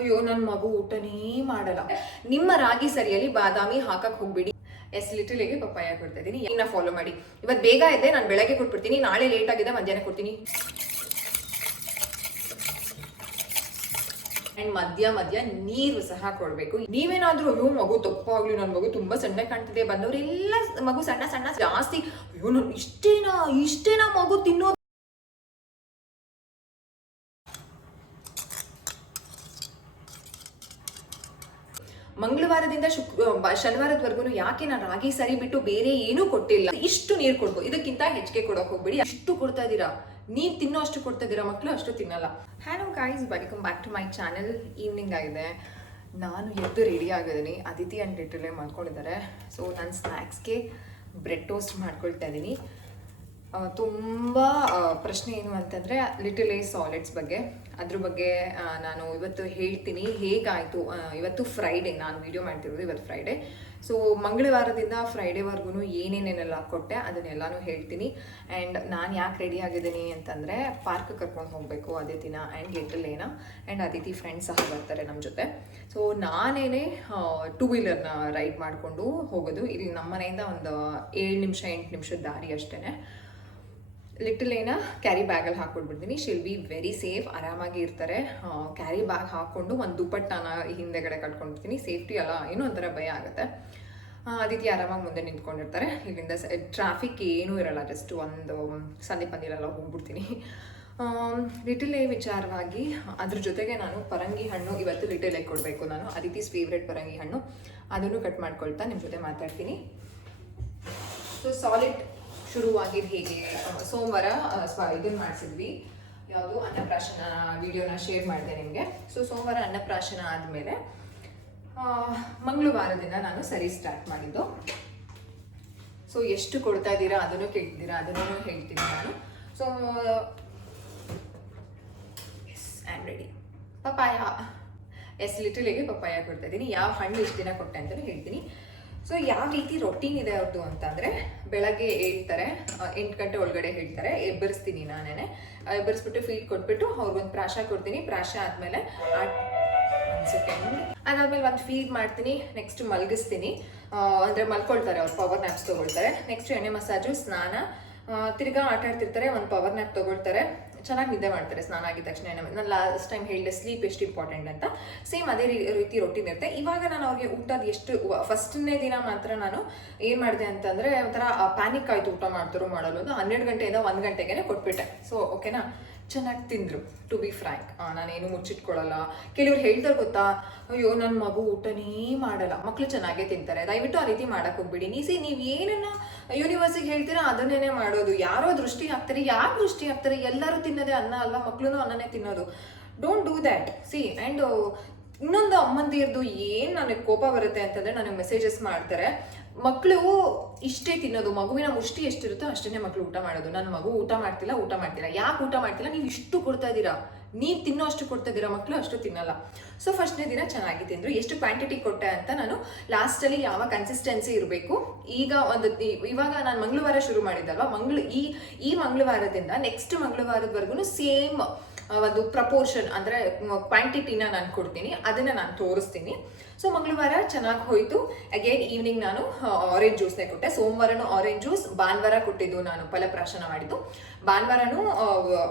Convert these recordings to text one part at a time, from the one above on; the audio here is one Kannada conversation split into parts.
ಅಯ್ಯೋ ನನ್ನ ಮಗು ಊಟನೇ ಮಾಡಲ್ಲ. ನಿಮ್ಮ ರಾಗಿ ಸರಿಯಲ್ಲಿ ಬಾದಾಮಿ ಹಾಕಕ್ ಹೋಗ್ಬಿಡಿ. ಎಸ್ ಲಿಟಲಿಗೆ ಪಪ್ಪಾಯ ಕೊಡ್ತಾ ಇದ್ದೀನಿ. ಇನ್ನ ಫಾಲೋ ಮಾಡಿ. ಇವತ್ತು ಬೇಗ ಇದೆ ನಾನು ಬೆಳಗ್ಗೆ ಕೊಟ್ಬಿಡ್ತೀನಿ. ನಾಳೆ ಲೇಟ್ ಆಗಿದೆ ಮಧ್ಯಾಹ್ನ ಕೊಡ್ತೀನಿ. ಆ್ಯಂಡ್ ಮಧ್ಯ ಮಧ್ಯ ನೀರು ಸಹ ಕೊಡಬೇಕು. ನೀವೇನಾದರೂ, ಅಯ್ಯೋ, ಮಗು ತಪ್ಪಾಗ್ಲಿ ನನ್ನ ಮಗು ತುಂಬಾ ಸಣ್ಣ ಕಾಣ್ತಿದೆ. ಬಂದವರೆಲ್ಲ ಮಗು ಸಣ್ಣ ಸಣ್ಣ, ಜಾಸ್ತಿ. ಅಯ್ಯೋ, ನಾನು ಇಷ್ಟೇನಾ ಇಷ್ಟೇನಾ ಮಗು ತಿನ್ನೋ ಮಂಗಳವಾರದಿಂದ ಶುಕ್ ಶನಿವಾರದವರೆಗೂ ಯಾಕೆ ನಾನು ರಾಗಿ ಸರಿ ಬಿಟ್ಟು ಬೇರೆ ಏನೂ ಕೊಟ್ಟಿಲ್ಲ? ಇಷ್ಟು ನೀರು ಕೊಡ್ಬೋದು. ಇದಕ್ಕಿಂತ ಹೆಚ್ಚಿಗೆ ಕೊಡೋಕೆ ಹೋಗ್ಬೇಡಿ. ಅಷ್ಟು ಕೊಡ್ತಾ ಇದ್ದೀರಾ? ನೀವು ತಿನ್ನೋ ಅಷ್ಟು ಕೊಡ್ತಾ ಇದ್ದೀರಾ? ಮಕ್ಕಳು ಅಷ್ಟು ತಿನ್ನಲ್ಲ. Hello guys welcome back to my channel evening ಆಗಿದೆ. ನಾನು ಎದ್ದು ರೆಡಿ ಆಗಿದ್ದೀನಿ. ಅದಿತಿ ಆ್ಯಂಡ್ ಲಿಟ್ರಲ್ಲೇ ಮಾಡ್ಕೊಂಡಿದ್ದಾರೆ. ಸೊ ನಾನು ಸ್ನ್ಯಾಕ್ಸ್ಗೆ ಬ್ರೆಡ್ ಟೋಸ್ಟ್ ಮಾಡ್ಕೊಳ್ತಾ ಇದ್ದೀನಿ. ತುಂಬ ಪ್ರಶ್ನೆ ಏನು ಅಂತಂದರೆ ಲಿಟಲ್ ಏ ಸಾಲಿಡ್ಸ್ ಬಗ್ಗೆ. ಅದ್ರ ಬಗ್ಗೆ ನಾನು ಇವತ್ತು ಹೇಳ್ತೀನಿ. ಹೇಗಾಯಿತು? ಇವತ್ತು ಫ್ರೈಡೇ ನಾನು ವಿಡಿಯೋ ಮಾಡ್ತಿರೋದು ಇವತ್ತು ಫ್ರೈಡೇ ಸೊ ಮಂಗಳವಾರದಿಂದ ಫ್ರೈಡೇವರೆಗೂ ಏನೇನೇನೆಲ್ಲ ಕೊಟ್ಟೆ, ಅದನ್ನೆಲ್ಲನೂ ಹೇಳ್ತೀನಿ. ಆ್ಯಂಡ್ ನಾನು ಯಾಕೆ ರೆಡಿ ಆಗಿದ್ದೀನಿ ಅಂತಂದರೆ ಪಾರ್ಕ್ ಕರ್ಕೊಂಡು ಹೋಗಬೇಕು ಅದೇ ದಿನ ಆ್ಯಂಡ್ ಲಿಟಲೇನ ಆ್ಯಂಡ್ ಅದಿತಿ ಫ್ರೆಂಡ್ಸ್ ಸಹ ಬರ್ತಾರೆ ನಮ್ಮ ಜೊತೆ. ಸೊ ನಾನೇನೆ ಟೂ ವೀಲರ್ನ ರೈಡ್ ಮಾಡಿಕೊಂಡು ಹೋಗೋದು. ಇಲ್ಲಿ ನಮ್ಮ ಮನೆಯಿಂದ ಒಂದು ಏಳು ನಿಮಿಷ, ಎಂಟು ನಿಮಿಷದ ದಾರಿ ಅಷ್ಟೇ ಲಿಟಲ್ ಏನ ಕ್ಯಾರಿ ಬ್ಯಾಗಲ್ಲಿ ಹಾಕೊಂಡ್ಬಿಡ್ತೀನಿ ಶಿಲ್ ಬಿ ವೆರಿ ಸೇಫ್ ಆರಾಮಾಗಿ ಇರ್ತಾರೆ. ಕ್ಯಾರಿ ಬ್ಯಾಗ್ ಹಾಕ್ಕೊಂಡು ಒಂದು ದುಪ್ಪಟ್ಟನ ಹಿಂದೆಗಡೆ ಕಟ್ಕೊಂಡ್ಬಿಡ್ತೀನಿ. ಸೇಫ್ಟಿ ಅಲ್ಲ, ಏನೋ ಒಂಥರ ಭಯ ಆಗುತ್ತೆ. ಅದಿತಿ ಆರಾಮಾಗಿ ಮುಂದೆ ನಿಂತ್ಕೊಂಡಿರ್ತಾರೆ. ಇಲ್ಲಿಂದ ಟ್ರಾಫಿಕ್ ಏನೂ ಇರಲ್ಲ ಜಸ್ಟ್ ಒಂದು ಸಂದಿ ಪಂದಿಲೆಲ್ಲ ಹೋಗ್ಬಿಡ್ತೀನಿ. ಲಿಟಲ್ ಎ ವಿಚಾರವಾಗಿ ಅದ್ರ ಜೊತೆಗೆ ನಾನು ಪರಂಗಿ ಹಣ್ಣು ಇವತ್ತು ಲಿಟಲ್ ಎ ಕೊಡಬೇಕು. ನಾನು ಅದಿತಿಸ್ ಫೇವ್ರೆಟ್ ಪರಂಗಿ ಹಣ್ಣು. ಅದನ್ನು ಕಟ್ ಮಾಡ್ಕೊಳ್ತಾ ನಿಮ್ಮ ಜೊತೆ ಮಾತಾಡ್ತೀನಿ. ಸೊ ಸಾಲಿಡ್ ಶುರುವಾಗಿದ್ದು ಹೇಗೆ? ಸೋಮವಾರ ಸ್ವ ಇದನ್ನು ಮಾಡಿಸಿದ್ವಿ. ಯಾವುದು? ಅನ್ನಪ್ರಾಶನ ವಿಡಿಯೋನ ಶೇರ್ ಮಾಡಿದೆ ನಿಮಗೆ. ಸೊ ಸೋಮವಾರ ಅನ್ನಪ್ರಾಶನ ಆದಮೇಲೆ ಮಂಗಳವಾರದಿಂದ ನಾನು ಸರಿ ಸ್ಟಾರ್ಟ್ ಮಾಡಿದ್ದು. ಸೊ ಎಷ್ಟು ಕೊಡ್ತಾ ಇದ್ದೀರಾ, ಅದನ್ನು ಕೇಳ್ತಿದ್ದೀರಾ ಅದನ್ನು ಹೇಳ್ತೀನಿ ನಾನು. So yes am ready papaya is ಲಿಟಲಿಗೆ papaya ಕೊಡ್ತಾ ಇದ್ದೀನಿ. ಯಾವ ಹಣ್ಣು ಇಷ್ಟು ದಿನ ಕೊಟ್ಟೆ ಅಂತಲೂ ಹೇಳ್ತೀನಿ. ಸೊ ಯಾವ ರೀತಿ ರೊಟೀನ್ ಇದೆ ಅವ್ರದ್ದು ಅಂತಂದರೆ, ಬೆಳಗ್ಗೆ ಹೇಳ್ತಾರೆ ಎಂಟು ಗಂಟೆ ಒಳಗಡೆ ಹೇಳ್ತಾರೆ, ಎಬ್ಬರಿಸ್ತೀನಿ ನಾನೇ ಎಬ್ಬರಿಸ್ಬಿಟ್ಟು ಫೀಡ್ ಕೊಟ್ಬಿಟ್ಟು ಅವ್ರಿಗೊಂದು ಪ್ರಾಶ ಕೊಡ್ತೀನಿ. ಪ್ರಾಶ ಆದಮೇಲೆ ಅದಾದ್ಮೇಲೆ ಒಂದು ಫೀಡ್ ಮಾಡ್ತೀನಿ ನೆಕ್ಸ್ಟ್ ಮಲಗಿಸ್ತೀನಿ. ಅಂದರೆ ಮಲ್ಕೊಳ್ತಾರೆ ಅವ್ರು ಪವರ್ ನ್ಯಾಪ್ಸ್ ತಗೊಳ್ತಾರೆ. ನೆಕ್ಸ್ಟ್ ಎಣ್ಣೆ ಮಸಾಜು, ಸ್ನಾನ ತಿರ್ಗಾ ಆಟ ಆಡ್ತಿರ್ತಾರೆ, ಒಂದು ಪವರ್ ನ್ಯಾಪ್ ತಗೊಳ್ತಾರೆ. ಚೆನ್ನಾಗಿ ನಿದ್ದೆ ಮಾಡ್ತಾರೆ, ಸ್ನಾನ ಆಗಿದ ತಕ್ಷಣ ನಾನು ಲಾಸ್ಟ್ ಟೈಮ್ ಹೇಳಿದೆ ಸ್ಲೀಪ್ ಎಷ್ಟು ಇಂಪಾರ್ಟೆಂಟ್ ಅಂತ. ಸೇಮ್ ಅದೇ ರೀತಿ ರೊಟೀನ್ ಇರುತ್ತೆ. ಇವಾಗ ನಾನು ಅವ್ರಿಗೆ ಊಟದ ಎಷ್ಟು ಫಸ್ಟ್ನೇ ದಿನ ಮಾತ್ರ ನಾನು ಏನು ಮಾಡಿದೆ ಅಂತಂದರೆ ಒಂಥರ ಪ್ಯಾನಿಕ್ ಆಯ್ತು ಊಟ ಮಾಡ್ತಾರೋ ಮಾಡಲು. ಅಂತ ಹನ್ನೆರಡು ಗಂಟೆಯಿಂದ ಒಂದು ಗಂಟೆಗೆ ಕೊಟ್ಬಿಟ್ಟೆ. ಸೊ ಓಕೆನಾ ಚೆನ್ನಾಗಿ ತಿಂದ್ರು ಟು ಬಿ ಫ್ರ್ಯಾಂಕ್ ನಾನೇನು ಮುಚ್ಚಿಟ್ಕೊಳ್ಳಲ್ಲ ಕೆಲವ್ರು ಹೇಳ್ತಾರೆ ಗೊತ್ತಾ? ಅಯ್ಯೋ ನನ್ನ ಮಗು ಊಟನೇ ಮಾಡಲ್ಲ. ಮಕ್ಕಳು ಚೆನ್ನಾಗೇ ತಿಂತಾರೆ. ದಯವಿಟ್ಟು ಆ ರೀತಿ ಮಾಡಕ್ ಹೋಗ್ಬಿಡಿ. ನೀಸಿ ನೀವು ಏನನ್ನ ಯೂನಿವರ್ಸಿಗೆ ಹೇಳ್ತೀರಾ? ಅದನ್ನೇ ಮಾಡೋದು. ಯಾರೋ ದೃಷ್ಟಿ ಹಾಕ್ತಾರೆ. ಯಾರು ದೃಷ್ಟಿ ಹಾಕ್ತಾರೆ? ಎಲ್ಲರೂ ತಿನ್ನೋದೇ ಅನ್ನ ಅಲ್ವಾ? ಮಕ್ಳು ಅನ್ನನೇ ತಿನ್ನೋದು. Don't do that see and ಇನ್ನೊಂದು ಅಮ್ಮಂದಿರ್ದು ಏನು ನನಗೆ ಕೋಪ ಬರುತ್ತೆ ಅಂತಂದ್ರೆ ನನಗೆ ಮೆಸೇಜಸ್ ಮಾಡ್ತಾರೆ. ಮಕ್ಕಳು ಇಷ್ಟೇ ತಿನ್ನೋದು, ಮಗುವಿನ ಮುಷ್ಟಿ ಎಷ್ಟಿರುತ್ತೋ ಅಷ್ಟೇ ಮಕ್ಕಳು ಊಟ ಮಾಡೋದು. ನನ್ನ ಮಗು ಊಟ ಮಾಡ್ತಿಲ್ಲ ಊಟ ಮಾಡ್ತಿಲ್ಲ. ಯಾಕೆ ಊಟ ಮಾಡ್ತಿಲ್ಲ? ನೀವು ಇಷ್ಟು ಕೊಡ್ತಾ ಇದ್ದೀರಾ? ನೀವು ತಿನ್ನೋ ಅಷ್ಟು ಕೊಡ್ತಾ ಇದ್ದೀರಾ? ಮಕ್ಕಳು ಅಷ್ಟು ತಿನ್ನಲ್ಲ. ಸೊ ಫಸ್ಟ್ನೇ ದಿನ ಚೆನ್ನಾಗಿ ತಿಂದರು. ಎಷ್ಟು ಕ್ವಾಂಟಿಟಿ ಕೊಟ್ಟೆ ಅಂತ ನಾನು ಲಾಸ್ಟಲ್ಲಿ ಯಾವ ಕನ್ಸಿಸ್ಟೆನ್ಸಿ ಇರಬೇಕು? ಈಗ ಒಂದು ಇವಾಗ ನಾನು ಮಂಗಳವಾರ ಶುರು ಮಾಡಿದ್ದಲ್ವಾ? ಮಂಗಳ, ಈ ಈ ಮಂಗಳವಾರದಿಂದ ನೆಕ್ಸ್ಟ್ ಮಂಗಳವಾರದವರೆಗೂ ಸೇಮ್ ಒಂದು ಪ್ರಪೋರ್ಷನ್ ಅಂದರೆ ಕ್ವಾಂಟಿಟಿನ ನಾನು ಕೊಡ್ತೀನಿ, ಅದನ್ನು ನಾನು ತೋರಿಸ್ತೀನಿ. ಸೊ ಮಂಗಳವಾರ ಚೆನ್ನಾಗಿ ಹೋಯಿತು. ಅಗೇನ್ ಈವ್ನಿಂಗ್ ನಾನು ಆರೆಂಜ್ ಜ್ಯೂಸ್ನೇ ಕೊಟ್ಟೆ. ಸೋಮವಾರನೂ ಆರೆಂಜ್ ಜ್ಯೂಸ್ ಭಾನುವಾರ ಕೊಟ್ಟಿದ್ದು ನಾನು ಫಲಪ್ರಾಶನ ಮಾಡಿದ್ದು. ಭಾನುವಾರನೂ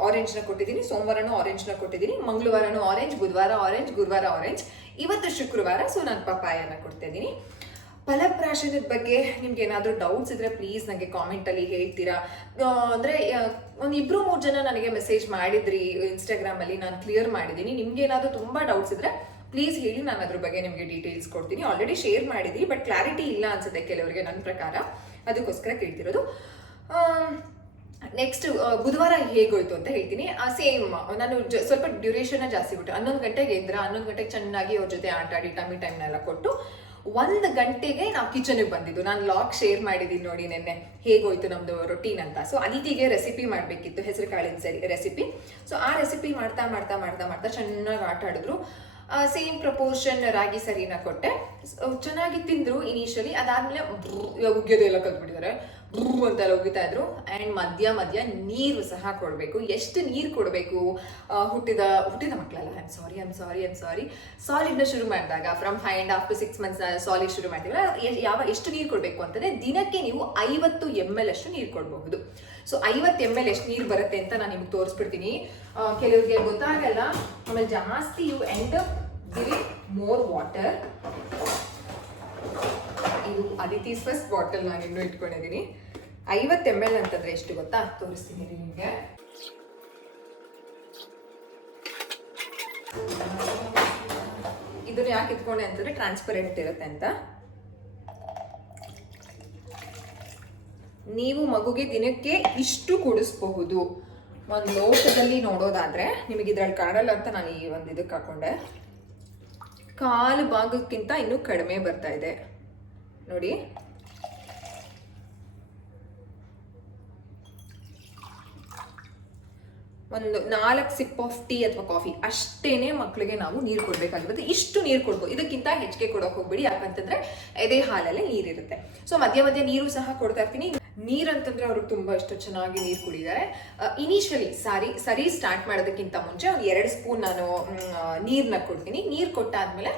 ಆರೆಂಜ್ನ ಕೊಟ್ಟಿದ್ದೀನಿ, ಸೋಮವಾರನೂ ಆರೆಂಜ್ನ ಕೊಟ್ಟಿದ್ದೀನಿ, ಮಂಗಳವಾರನೂ ಆರೆಂಜ್ ಬುಧವಾರ ಆರೆಂಜ್ ಗುರುವಾರ ಆರೆಂಜ್ ಇವತ್ತು ಶುಕ್ರವಾರ ಸೊ ನಾನು ಪಪ್ಪಾಯನ ಕೊಡ್ತಾ ಇದ್ದೀನಿ. ಫಲಪ್ರಾಶನದ ಬಗ್ಗೆ ನಿಮ್ಗೆ ಏನಾದರೂ ಡೌಟ್ಸ್ ಇದ್ರೆ ಪ್ಲೀಸ್ ನನಗೆ ಕಾಮೆಂಟಲ್ಲಿ ಹೇಳ್ತೀರಾ? ಅಂದರೆ ಇಬ್ಬರು ಒಂದ್ ಇಬ್ರು ಮೂರು ಜನ ನನಗೆ ಮೆಸೇಜ್ ಮಾಡಿದ್ರಿ ಇನ್ಸ್ಟಾಗ್ರಾಮಲ್ಲಿ ನಾನು ಕ್ಲಿಯರ್ ಮಾಡಿದ್ದೀನಿ. ನಿಮ್ಗೆ ಏನಾದರೂ ತುಂಬ ಡೌಟ್ಸ್ ಇದ್ರೆ ಪ್ಲೀಸ್ ಹೇಳಿ, ನಾನು ಅದ್ರ ಬಗ್ಗೆ ನಿಮಗೆ ಡೀಟೇಲ್ಸ್ ಕೊಡ್ತೀನಿ. ಆಲ್ರೆಡಿ ಶೇರ್ ಮಾಡಿದ್ದೀನಿ ಬಟ್ ಕ್ಲಾರಿಟಿ ಇಲ್ಲ ಅನ್ಸುತ್ತೆ ಕೆಲವರಿಗೆ ನನ್ನ ಪ್ರಕಾರ. ಅದಕ್ಕೋಸ್ಕರ ಕೇಳ್ತಿರೋದು. ನೆಕ್ಸ್ಟ್ ಬುಧವಾರ ಹೇಗೋಯ್ತು ಅಂತ ಹೇಳ್ತೀನಿ. ಸೇಮ್ ನಾನು ಸ್ವಲ್ಪ ಡ್ಯೂರೇಷನ್ ಜಾಸ್ತಿ ಬಿಟ್ಟು ಹನ್ನೊಂದು ಗಂಟೆಗೆ ಎದ್ರ ಹನ್ನೊಂದು ಗಂಟೆಗೆ ಚೆನ್ನಾಗಿ ಅವ್ರ ಜೊತೆ ಆಟ ಆಡಿ ಟಮಿ ಟೈಮ್ನೆಲ್ಲ ಕೊಟ್ಟು ಒಂದು ಗಂಟೆಗೆ ನಾವು ಕಿಚನಿಗೆ ಬಂದಿದ್ದು. ನಾನು ಲಾಗ್ ಶೇರ್ ಮಾಡಿದ್ದೀನಿ ನೋಡಿ ನೆನ್ನೆ. ಹೇಗೋಯ್ತು ನಮ್ಮದು ರೊಟೀನ್ ಅಂತ. ಸೊ ಅದಿತಿಗೆ ರೆಸಿಪಿ ಮಾಡಬೇಕಿತ್ತು ಹೆಸರು ಕಾಳಿನ ಸರಿ ರೆಸಿಪಿ ಸೊ ಆ ರೆಸಿಪಿ ಮಾಡ್ತಾ ಮಾಡ್ತಾ ಮಾಡ್ತಾ ಮಾಡ್ತಾ ಚೆನ್ನಾಗಿ ಆಟ ಆಡಿದ್ರು. ಸೇಮ್ ಪ್ರಪೋರ್ಷನ್ ರಾಗಿ ಸರಿನ ಕೊಟ್ಟೆ. ಚೆನ್ನಾಗಿ ತಿಂದ್ರು ಇನಿಷಿಯಲಿ ಅದಾದಮೇಲೆ ಉಗ್ಯೋದೆಲ್ಲ ಕಲ್ತ್ಬಿಟ್ಟಿದ್ದಾರೆ ಅಂತ ಹೋಗಿತಾ ಇದ್ರು. ಆ್ಯಂಡ್ ಮಧ್ಯ ಮಧ್ಯ ನೀರು ಸಹ ಕೊಡಬೇಕು. ಎಷ್ಟು ನೀರು ಕೊಡಬೇಕು? ಹುಟ್ಟಿದ ಹುಟ್ಟಿದ ಮಕ್ಕಳಲ್ಲ. I'm sorry I'm sorry am sorry ಸಾಲಿಡ್ನ ಶುರು ಮಾಡಿದಾಗ from five and to six months solid ಶುರು ಮಾಡ್ತೀವಲ್ಲ ಯಾವ, ಎಷ್ಟು ನೀರು ಕೊಡಬೇಕು ಅಂತಂದರೆ ದಿನಕ್ಕೆ ನೀವು ಐವತ್ತು ಎಂ ಎಲ್ ಅಷ್ಟು ನೀರು ಕೊಡಬಹುದು. ಸೊ ಐವತ್ತು ಎಂ ಎಲ್ ಎಷ್ಟು ನೀರು ಬರುತ್ತೆ ಅಂತ ನಾನು ನಿಮ್ಗೆ ತೋರಿಸ್ಬಿಡ್ತೀನಿ. ಕೆಲವರಿಗೆ ಗೊತ್ತಾಗಲ್ಲ, ಆಮೇಲೆ ಜಾಸ್ತಿ you end giving more water ಇದು ಅದಿತಿ ಫಸ್ಟ್ ಬಾಟಲ್ ನಾನು ಇನ್ನೂ ಇಟ್ಕೊಂಡಿದ್ದೀನಿ. ಐವತ್ತು ಎಂ ಎಲ್ ಅಂತಂದ್ರೆ ಎಷ್ಟು ಗೊತ್ತಾ? ತೋರಿಸ್ತೀನಿ ನಿಮಗೆ. ಇದನ್ನ ಯಾಕೆ ಇಟ್ಕೊಂಡೆ ಅಂತಂದ್ರೆ ಟ್ರಾನ್ಸ್ಪರೆಂಟ್ ಇರುತ್ತೆ ಅಂತ. ನೀವು ಮಗುಗೆ ದಿನಕ್ಕೆ ಇಷ್ಟು ಕುಡಿಸ್ಬಹುದು. ಒಂದು ಲೋಟದಲ್ಲಿ ನೋಡೋದಾದ್ರೆ, ನಿಮಗೆ ಇದ್ರಲ್ಲಿ ಕಾಣಲ್ಲ ಅಂತ ನಾನು ಈ ಒಂದು ಇದಕ್ಕೆ ಹಾಕೊಂಡೆ. ಕಾಲು ಭಾಗಕ್ಕಿಂತ ಇನ್ನೂ ಕಡಿಮೆ ಬರ್ತಾ ಇದೆ. ನೋಡಿ. ಒಂದು ನಾಲ್ಕು ಸಿಪ್ ಆಫ್ ಟೀ ಅಥವಾ ಕಾಫಿ ಅಷ್ಟೇನೆ ಮಕ್ಕಳಿಗೆ ನಾವು ನೀರು ಕೊಡಬೇಕಾಗಿರುತ್ತೆ. ಇಷ್ಟು ನೀರು ಕೊಡ್ಬೋದು. ಇದಕ್ಕಿಂತ ಹೆಚ್ಚಿಗೆ ಕೊಡೋಕೆ ಹೋಗ್ಬೇಡಿ. ಯಾಕಂತಂದ್ರೆ ಎದೆ ಹಾಲಲ್ಲೇ ನೀರಿರುತ್ತೆ. ಸೊ ಮಧ್ಯ ಮಧ್ಯ ನೀರು ಸಹ ಕೊಡ್ತಾ ಇರ್ತೀನಿ. ನೀರಂತಂದ್ರೆ ಅವ್ರಿಗೆ ತುಂಬಾ ಇಷ್ಟ, ಚೆನ್ನಾಗಿ ನೀರು ಕುಡಿದಾರೆ. ಇನಿಷಿಯಲಿ ಸಾರಿ, ಸರಿ ಸ್ಟಾರ್ಟ್ ಮಾಡೋದಕ್ಕಿಂತ ಮುಂಚೆ ಒಂದು ಎರಡು ಸ್ಪೂನ್ ನಾನು ನೀರನ್ನ ಕೊಡ್ತೀನಿ. ನೀರು ಕೊಟ್ಟಾದ್ಮೇಲೆ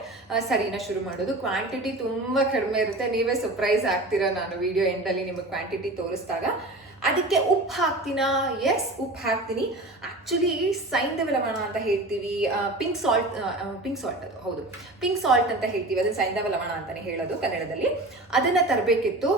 ಸರಿನ ಶುರು ಮಾಡೋದು. ಕ್ವಾಂಟಿಟಿ ತುಂಬಾ ಕಡಿಮೆ ಇರುತ್ತೆ. ನೀವೇ ಸರ್ಪ್ರೈಸ್ ಆಗ್ತೀರಾ ನಾನು ವಿಡಿಯೋ ಎಂಡಲ್ಲಿ ನಿಮಗೆ ಕ್ವಾಂಟಿಟಿ ತೋರಿಸಿದಾಗ. ಅದಕ್ಕೆ ಉಪ್ಪು ಹಾಕ್ತೀನಾ? ಎಸ್ ಉಪ್ಪು ಹಾಕ್ತೀನಿ. ಆ್ಯಕ್ಚುಲಿ ಸೈಂಧವ ಲವಣ ಅಂತ ಹೇಳ್ತೀವಿ. ಪಿಂಕ್ ಸಾಲ್ಟ್ ಪಿಂಕ್ ಸಾಲ್ಟ್ ಅದು, ಹೌದು. ಪಿಂಕ್ ಸಾಲ್ಟ್ ಅಂತ ಹೇಳ್ತೀವಿ. ಅದನ್ನು ಸೈಂಧವ ಲವಣ ಅಂತಾನೆ ಹೇಳೋದು ಕನ್ನಡದಲ್ಲಿ. ಅದನ್ನ ತರಬೇಕಿತ್ತು.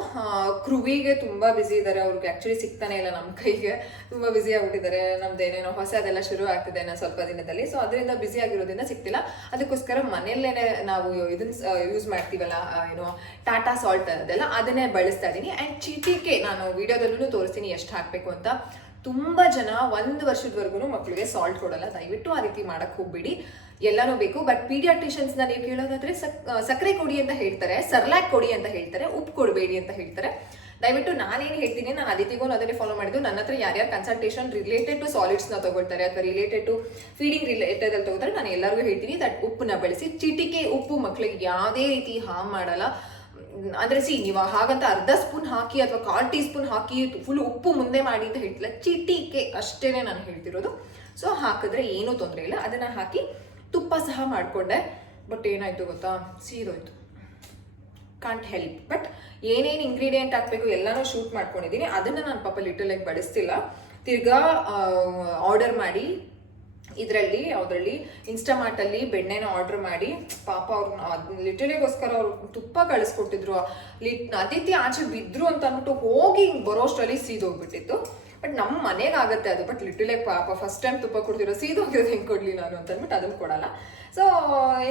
ಕ್ರುವಿಗೆ ತುಂಬಾ ಬ್ಯುಸಿ ಇದ್ದಾರೆ. ಅವ್ರಿಗೆ ಆ್ಯಕ್ಚುಲಿ ಸಿಗ್ತಾನೆ ಇಲ್ಲ ನಮ್ಮ ಕೈಗೆ. ತುಂಬಾ ಬ್ಯುಸಿ ಆಗಿಬಿಟ್ಟಿದ್ದಾರೆ. ನಮ್ದು ಏನೇನೋ ಹೊಸದೆಲ್ಲ ಶುರು ಆಗ್ತಿದೆ ಅನ್ನೋ ಸ್ವಲ್ಪ ದಿನದಲ್ಲಿ. ಸೊ ಅದರಿಂದ ಬ್ಯುಸಿ ಆಗಿರೋದ್ರಿಂದ ಸಿಗ್ತಿಲ್ಲ. ಅದಕ್ಕೋಸ್ಕರ ಮನೆಯಲ್ಲೇನೆ ನಾವು ಇದನ್ನ ಯೂಸ್ ಮಾಡ್ತೀವಲ್ಲ ಏನು ಟಾಟಾ ಸಾಲ್ಟ್ ಅದೆಲ್ಲ, ಅದನ್ನೇ ಬಳಸ್ತಾ ಇದ್ದೀನಿ. ಆ್ಯಂಡ್ ಚೀಟಿಕೆ ನಾನು ವಿಡಿಯೋದಲ್ಲೂ ತೋರಿಸ್ತೀನಿ. ಎಷ್ಟು ಹಾಕಬೇಕು ಅಂತ. ತುಂಬ ಜನ ಒಂದು ವರ್ಷದವರೆಗೂ ಮಕ್ಕಳಿಗೆ ಸಾಲ್ಟ್ ಕೊಡಲ್ಲ. ದಯವಿಟ್ಟು ಆ ರೀತಿ ಮಾಡಕ್ಕೆ ಹೋಗ್ಬೇಡಿ. ಎಲ್ಲಾನು ಬೇಕು. ಬಟ್ ಪೀಡಿಯಾಟ್ರಿಷನ್ಸ್ನ ನೀವು ಕೇಳೋದಾದ್ರೆ ಸಕ್- ಸಕ್ಕರೆ ಕೊಡಿ ಅಂತ ಹೇಳ್ತಾರೆ, ಸರ್ಲಾಕ್ ಕೊಡಿ ಅಂತ ಹೇಳ್ತಾರೆ ಉಪ್ಪು ಕೊಡಬೇಡಿ ಅಂತ ಹೇಳ್ತಾರೆ. ದಯವಿಟ್ಟು ನಾನೇನು ಹೇಳ್ತೀನಿ, ನಾನು ಅದಿತಿಗೂ ಅದನ್ನೇ ಫಾಲೋ ಮಾಡಿದ್ದು, ನನ್ನ ಹತ್ರ ಯಾರ್ಯಾರು ಕನ್ಸಲ್ಟೇಷನ್ ರಿಲೇಟೆಡ್ ಟು ಸಾಲಿಡ್ಸ್ನ ತಗೊಳ್ತಾರೆ ಅಥವಾ ರಿಲೇಟೆಡ್ ಟು ಫೀಡಿಂಗ್ ರಿಲೇಟೆಡ್ ಅಲ್ಲಿ ತಗೋತಾರೆ ನಾನು ಎಲ್ಲರಿಗೂ ಹೇಳ್ತೀನಿ, ದಟ್ ಉಪ್ಪನ್ನ ಬಳಸಿ, ಚಿಟಿಕೆ ಉಪ್ಪು ಮಕ್ಕಳಿಗೆ ಯಾವುದೇ ರೀತಿ ಹಾರ್ಮ್ ಮಾಡಲ್ಲ. ಅಂದ್ರೆ ಸಿ ನೀವು ಹಾಗಂತ ಅರ್ಧ ಸ್ಪೂನ್ ಹಾಕಿ ಅಥವಾ ಕಾಲ್ ಟೀ ಸ್ಪೂನ್ ಹಾಕಿ ಫುಲ್ ಉಪ್ಪು ಮುಂದೆ ಮಾಡಿ ಅಂತ ಹೇಳ್ತಿಲ್ಲ. ಚಿಟಿಕೆ ಅಷ್ಟೇನೆ ನಾನು ಹೇಳ್ತಿರೋದು. ಸೊ ಹಾಕಿದ್ರೆ ಏನೂ ತೊಂದರೆ ಇಲ್ಲ. ಅದನ್ನ ಹಾಕಿ ತುಪ್ಪ ಸಹ ಮಾಡಿಕೊಂಡೆ. ಬಟ್ ಏನಾಯ್ತು ಗೊತ್ತಾ? ಸೀದೋಯ್ತು. ಕಾಂಟ್ ಹೆಲ್ಪ್ ಬಟ್ ಏನೇನು ಇಂಗ್ರೀಡಿಯೆಂಟ್ ಹಾಕಬೇಕು ಎಲ್ಲಾನು ಶೂಟ್ ಮಾಡ್ಕೊಂಡಿದ್ದೀನಿ ಅದನ್ನ ನಾನು ಪಾಪ ಲಿಟಲ್ ಆಗಿ ಬಡಿಸ್ತಿಲ್ಲ. ತಿರ್ಗಾ ಆರ್ಡರ್ ಮಾಡಿ ಇದರಲ್ಲಿ ಅದರಲ್ಲಿ ಇನ್ಸ್ಟಾಮಾರ್ಟಲ್ಲಿ ಬೆಣ್ಣೆನ ಆರ್ಡರ್ ಮಾಡಿ, ಪಾಪ ಅವ್ರು ಲಿಟಲಿಗೋಸ್ಕರ ಅವ್ರು ತುಪ್ಪ ಕಳಿಸ್ಕೊಟ್ಟಿದ್ರು. ಲಿಟ್ ಅದಿತಿ ಆಚೆ ಬಿದ್ರು ಅಂತ ಅಂದ್ಬಿಟ್ಟು ಹೋಗಿ ಬರೋಷ್ಟರಲ್ಲಿ ಸೀದೋಗ್ಬಿಟ್ಟಿತ್ತು. ಬಟ್ ನಮ್ಮ ಮನೆಗೆ ಆಗುತ್ತೆ ಅದು. ಬಟ್ ಲಿಟಲ್ ಪಾಪ ಫಸ್ಟ್ ಟೈಮ್ ತುಪ್ಪ ಕೊಡ್ತಿರೋ ಸೀದೋಗಿರೋದು ಹೆಂಗೆ ಕೊಡ್ಲಿ ನಾನು ಅಂತ ಅಂದ್ಬಿಟ್ಟು ಅದನ್ನು ಕೊಡಲ್ಲ. ಸೊ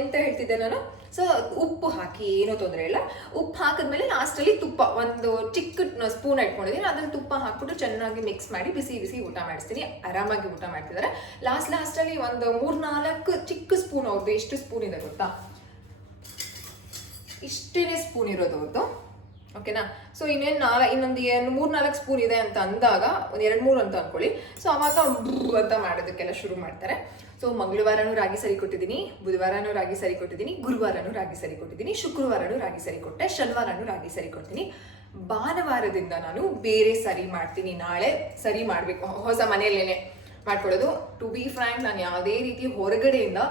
ಎಂತ ಹೇಳ್ತಿದ್ದೆ ನಾನು? ಸೊ ಉಪ್ಪು ಹಾಕಿ ಏನೂ ತೊಂದರೆ ಇಲ್ಲ. ಉಪ್ಪು ಹಾಕಿದ್ಮೇಲೆ ಲಾಸ್ಟಲ್ಲಿ ತುಪ್ಪ, ಒಂದು ಚಿಕ್ಕ ಸ್ಪೂನ್ ಇಟ್ಕೊಂಡಿದ್ದೀನಿ. ಅದನ್ನು ತುಪ್ಪ ಹಾಕ್ಬಿಟ್ಟು ಚೆನ್ನಾಗಿ ಮಿಕ್ಸ್ ಮಾಡಿ ಬಿಸಿ ಬಿಸಿ ಊಟ ಮಾಡಿಸ್ತೀನಿ. ಆರಾಮಾಗಿ ಊಟ ಮಾಡ್ತಿದ್ದಾರೆ. ಲಾಸ್ಟ್ ಲಾಸ್ಟಲ್ಲಿ ಒಂದು ಮೂರ್ನಾಲ್ಕು ಚಿಕ್ಕ ಸ್ಪೂನ್ ಅವ್ರದ್ದು. ಎಷ್ಟು ಸ್ಪೂನ್ ಇದೆ ಗೊತ್ತಾ? ಇಷ್ಟೇ ಸ್ಪೂನ್ ಇರೋದು ಅವ್ರದ್ದು. ಓಕೆನಾ ಸೊ ಇನ್ನೇನು ನಾಲ್ಕು ಇನ್ನೊಂದು ಏನು ಮೂರು ನಾಲ್ಕು ಸ್ಪೂನ್ ಇದೆ ಅಂತ ಅಂದಾಗ ಒಂದು ಎರಡು ಮೂರು ಅಂತ ಅನ್ಕೊಳ್ಳಿ. ಸೊ ಅವಾಗ ಅಂತ ಮಾಡೋದಕ್ಕೆಲ್ಲ ಶುರು ಮಾಡ್ತಾರೆ. ಸೊ ಮಂಗಳವಾರನೂ ರಾಗಿ ಸರಿ ಕೊಟ್ಟಿದ್ದೀನಿ, ಬುಧವಾರನೂ ರಾಗಿ ಸರಿ ಕೊಟ್ಟಿದ್ದೀನಿ, ಗುರುವಾರನೂ ರಾಗಿ ಸರಿ ಕೊಟ್ಟಿದ್ದೀನಿ, ಶುಕ್ರವಾರನೂ ರಾಗಿ ಸರಿ ಕೊಟ್ಟೆ, ಶನಿವಾರನೂ ರಾಗಿ ಸರಿ ಕೊಡ್ತೀನಿ. ಭಾನುವಾರದಿಂದ ನಾನು ಬೇರೆ ಸರಿ ಮಾಡ್ತೀನಿ. ನಾಳೆ ಸರಿ ಮಾಡಬೇಕು. ಹೊಸ ಮನೆಯಲ್ಲೇನೆ ಮಾಡ್ಕೊಳ್ಳೋದು. ಟು ಬಿ ಫ್ರ್ಯಾಂಕ್ ನಾನು ಯಾವುದೇ ರೀತಿ ಹೊರಗಡೆಯಿಂದ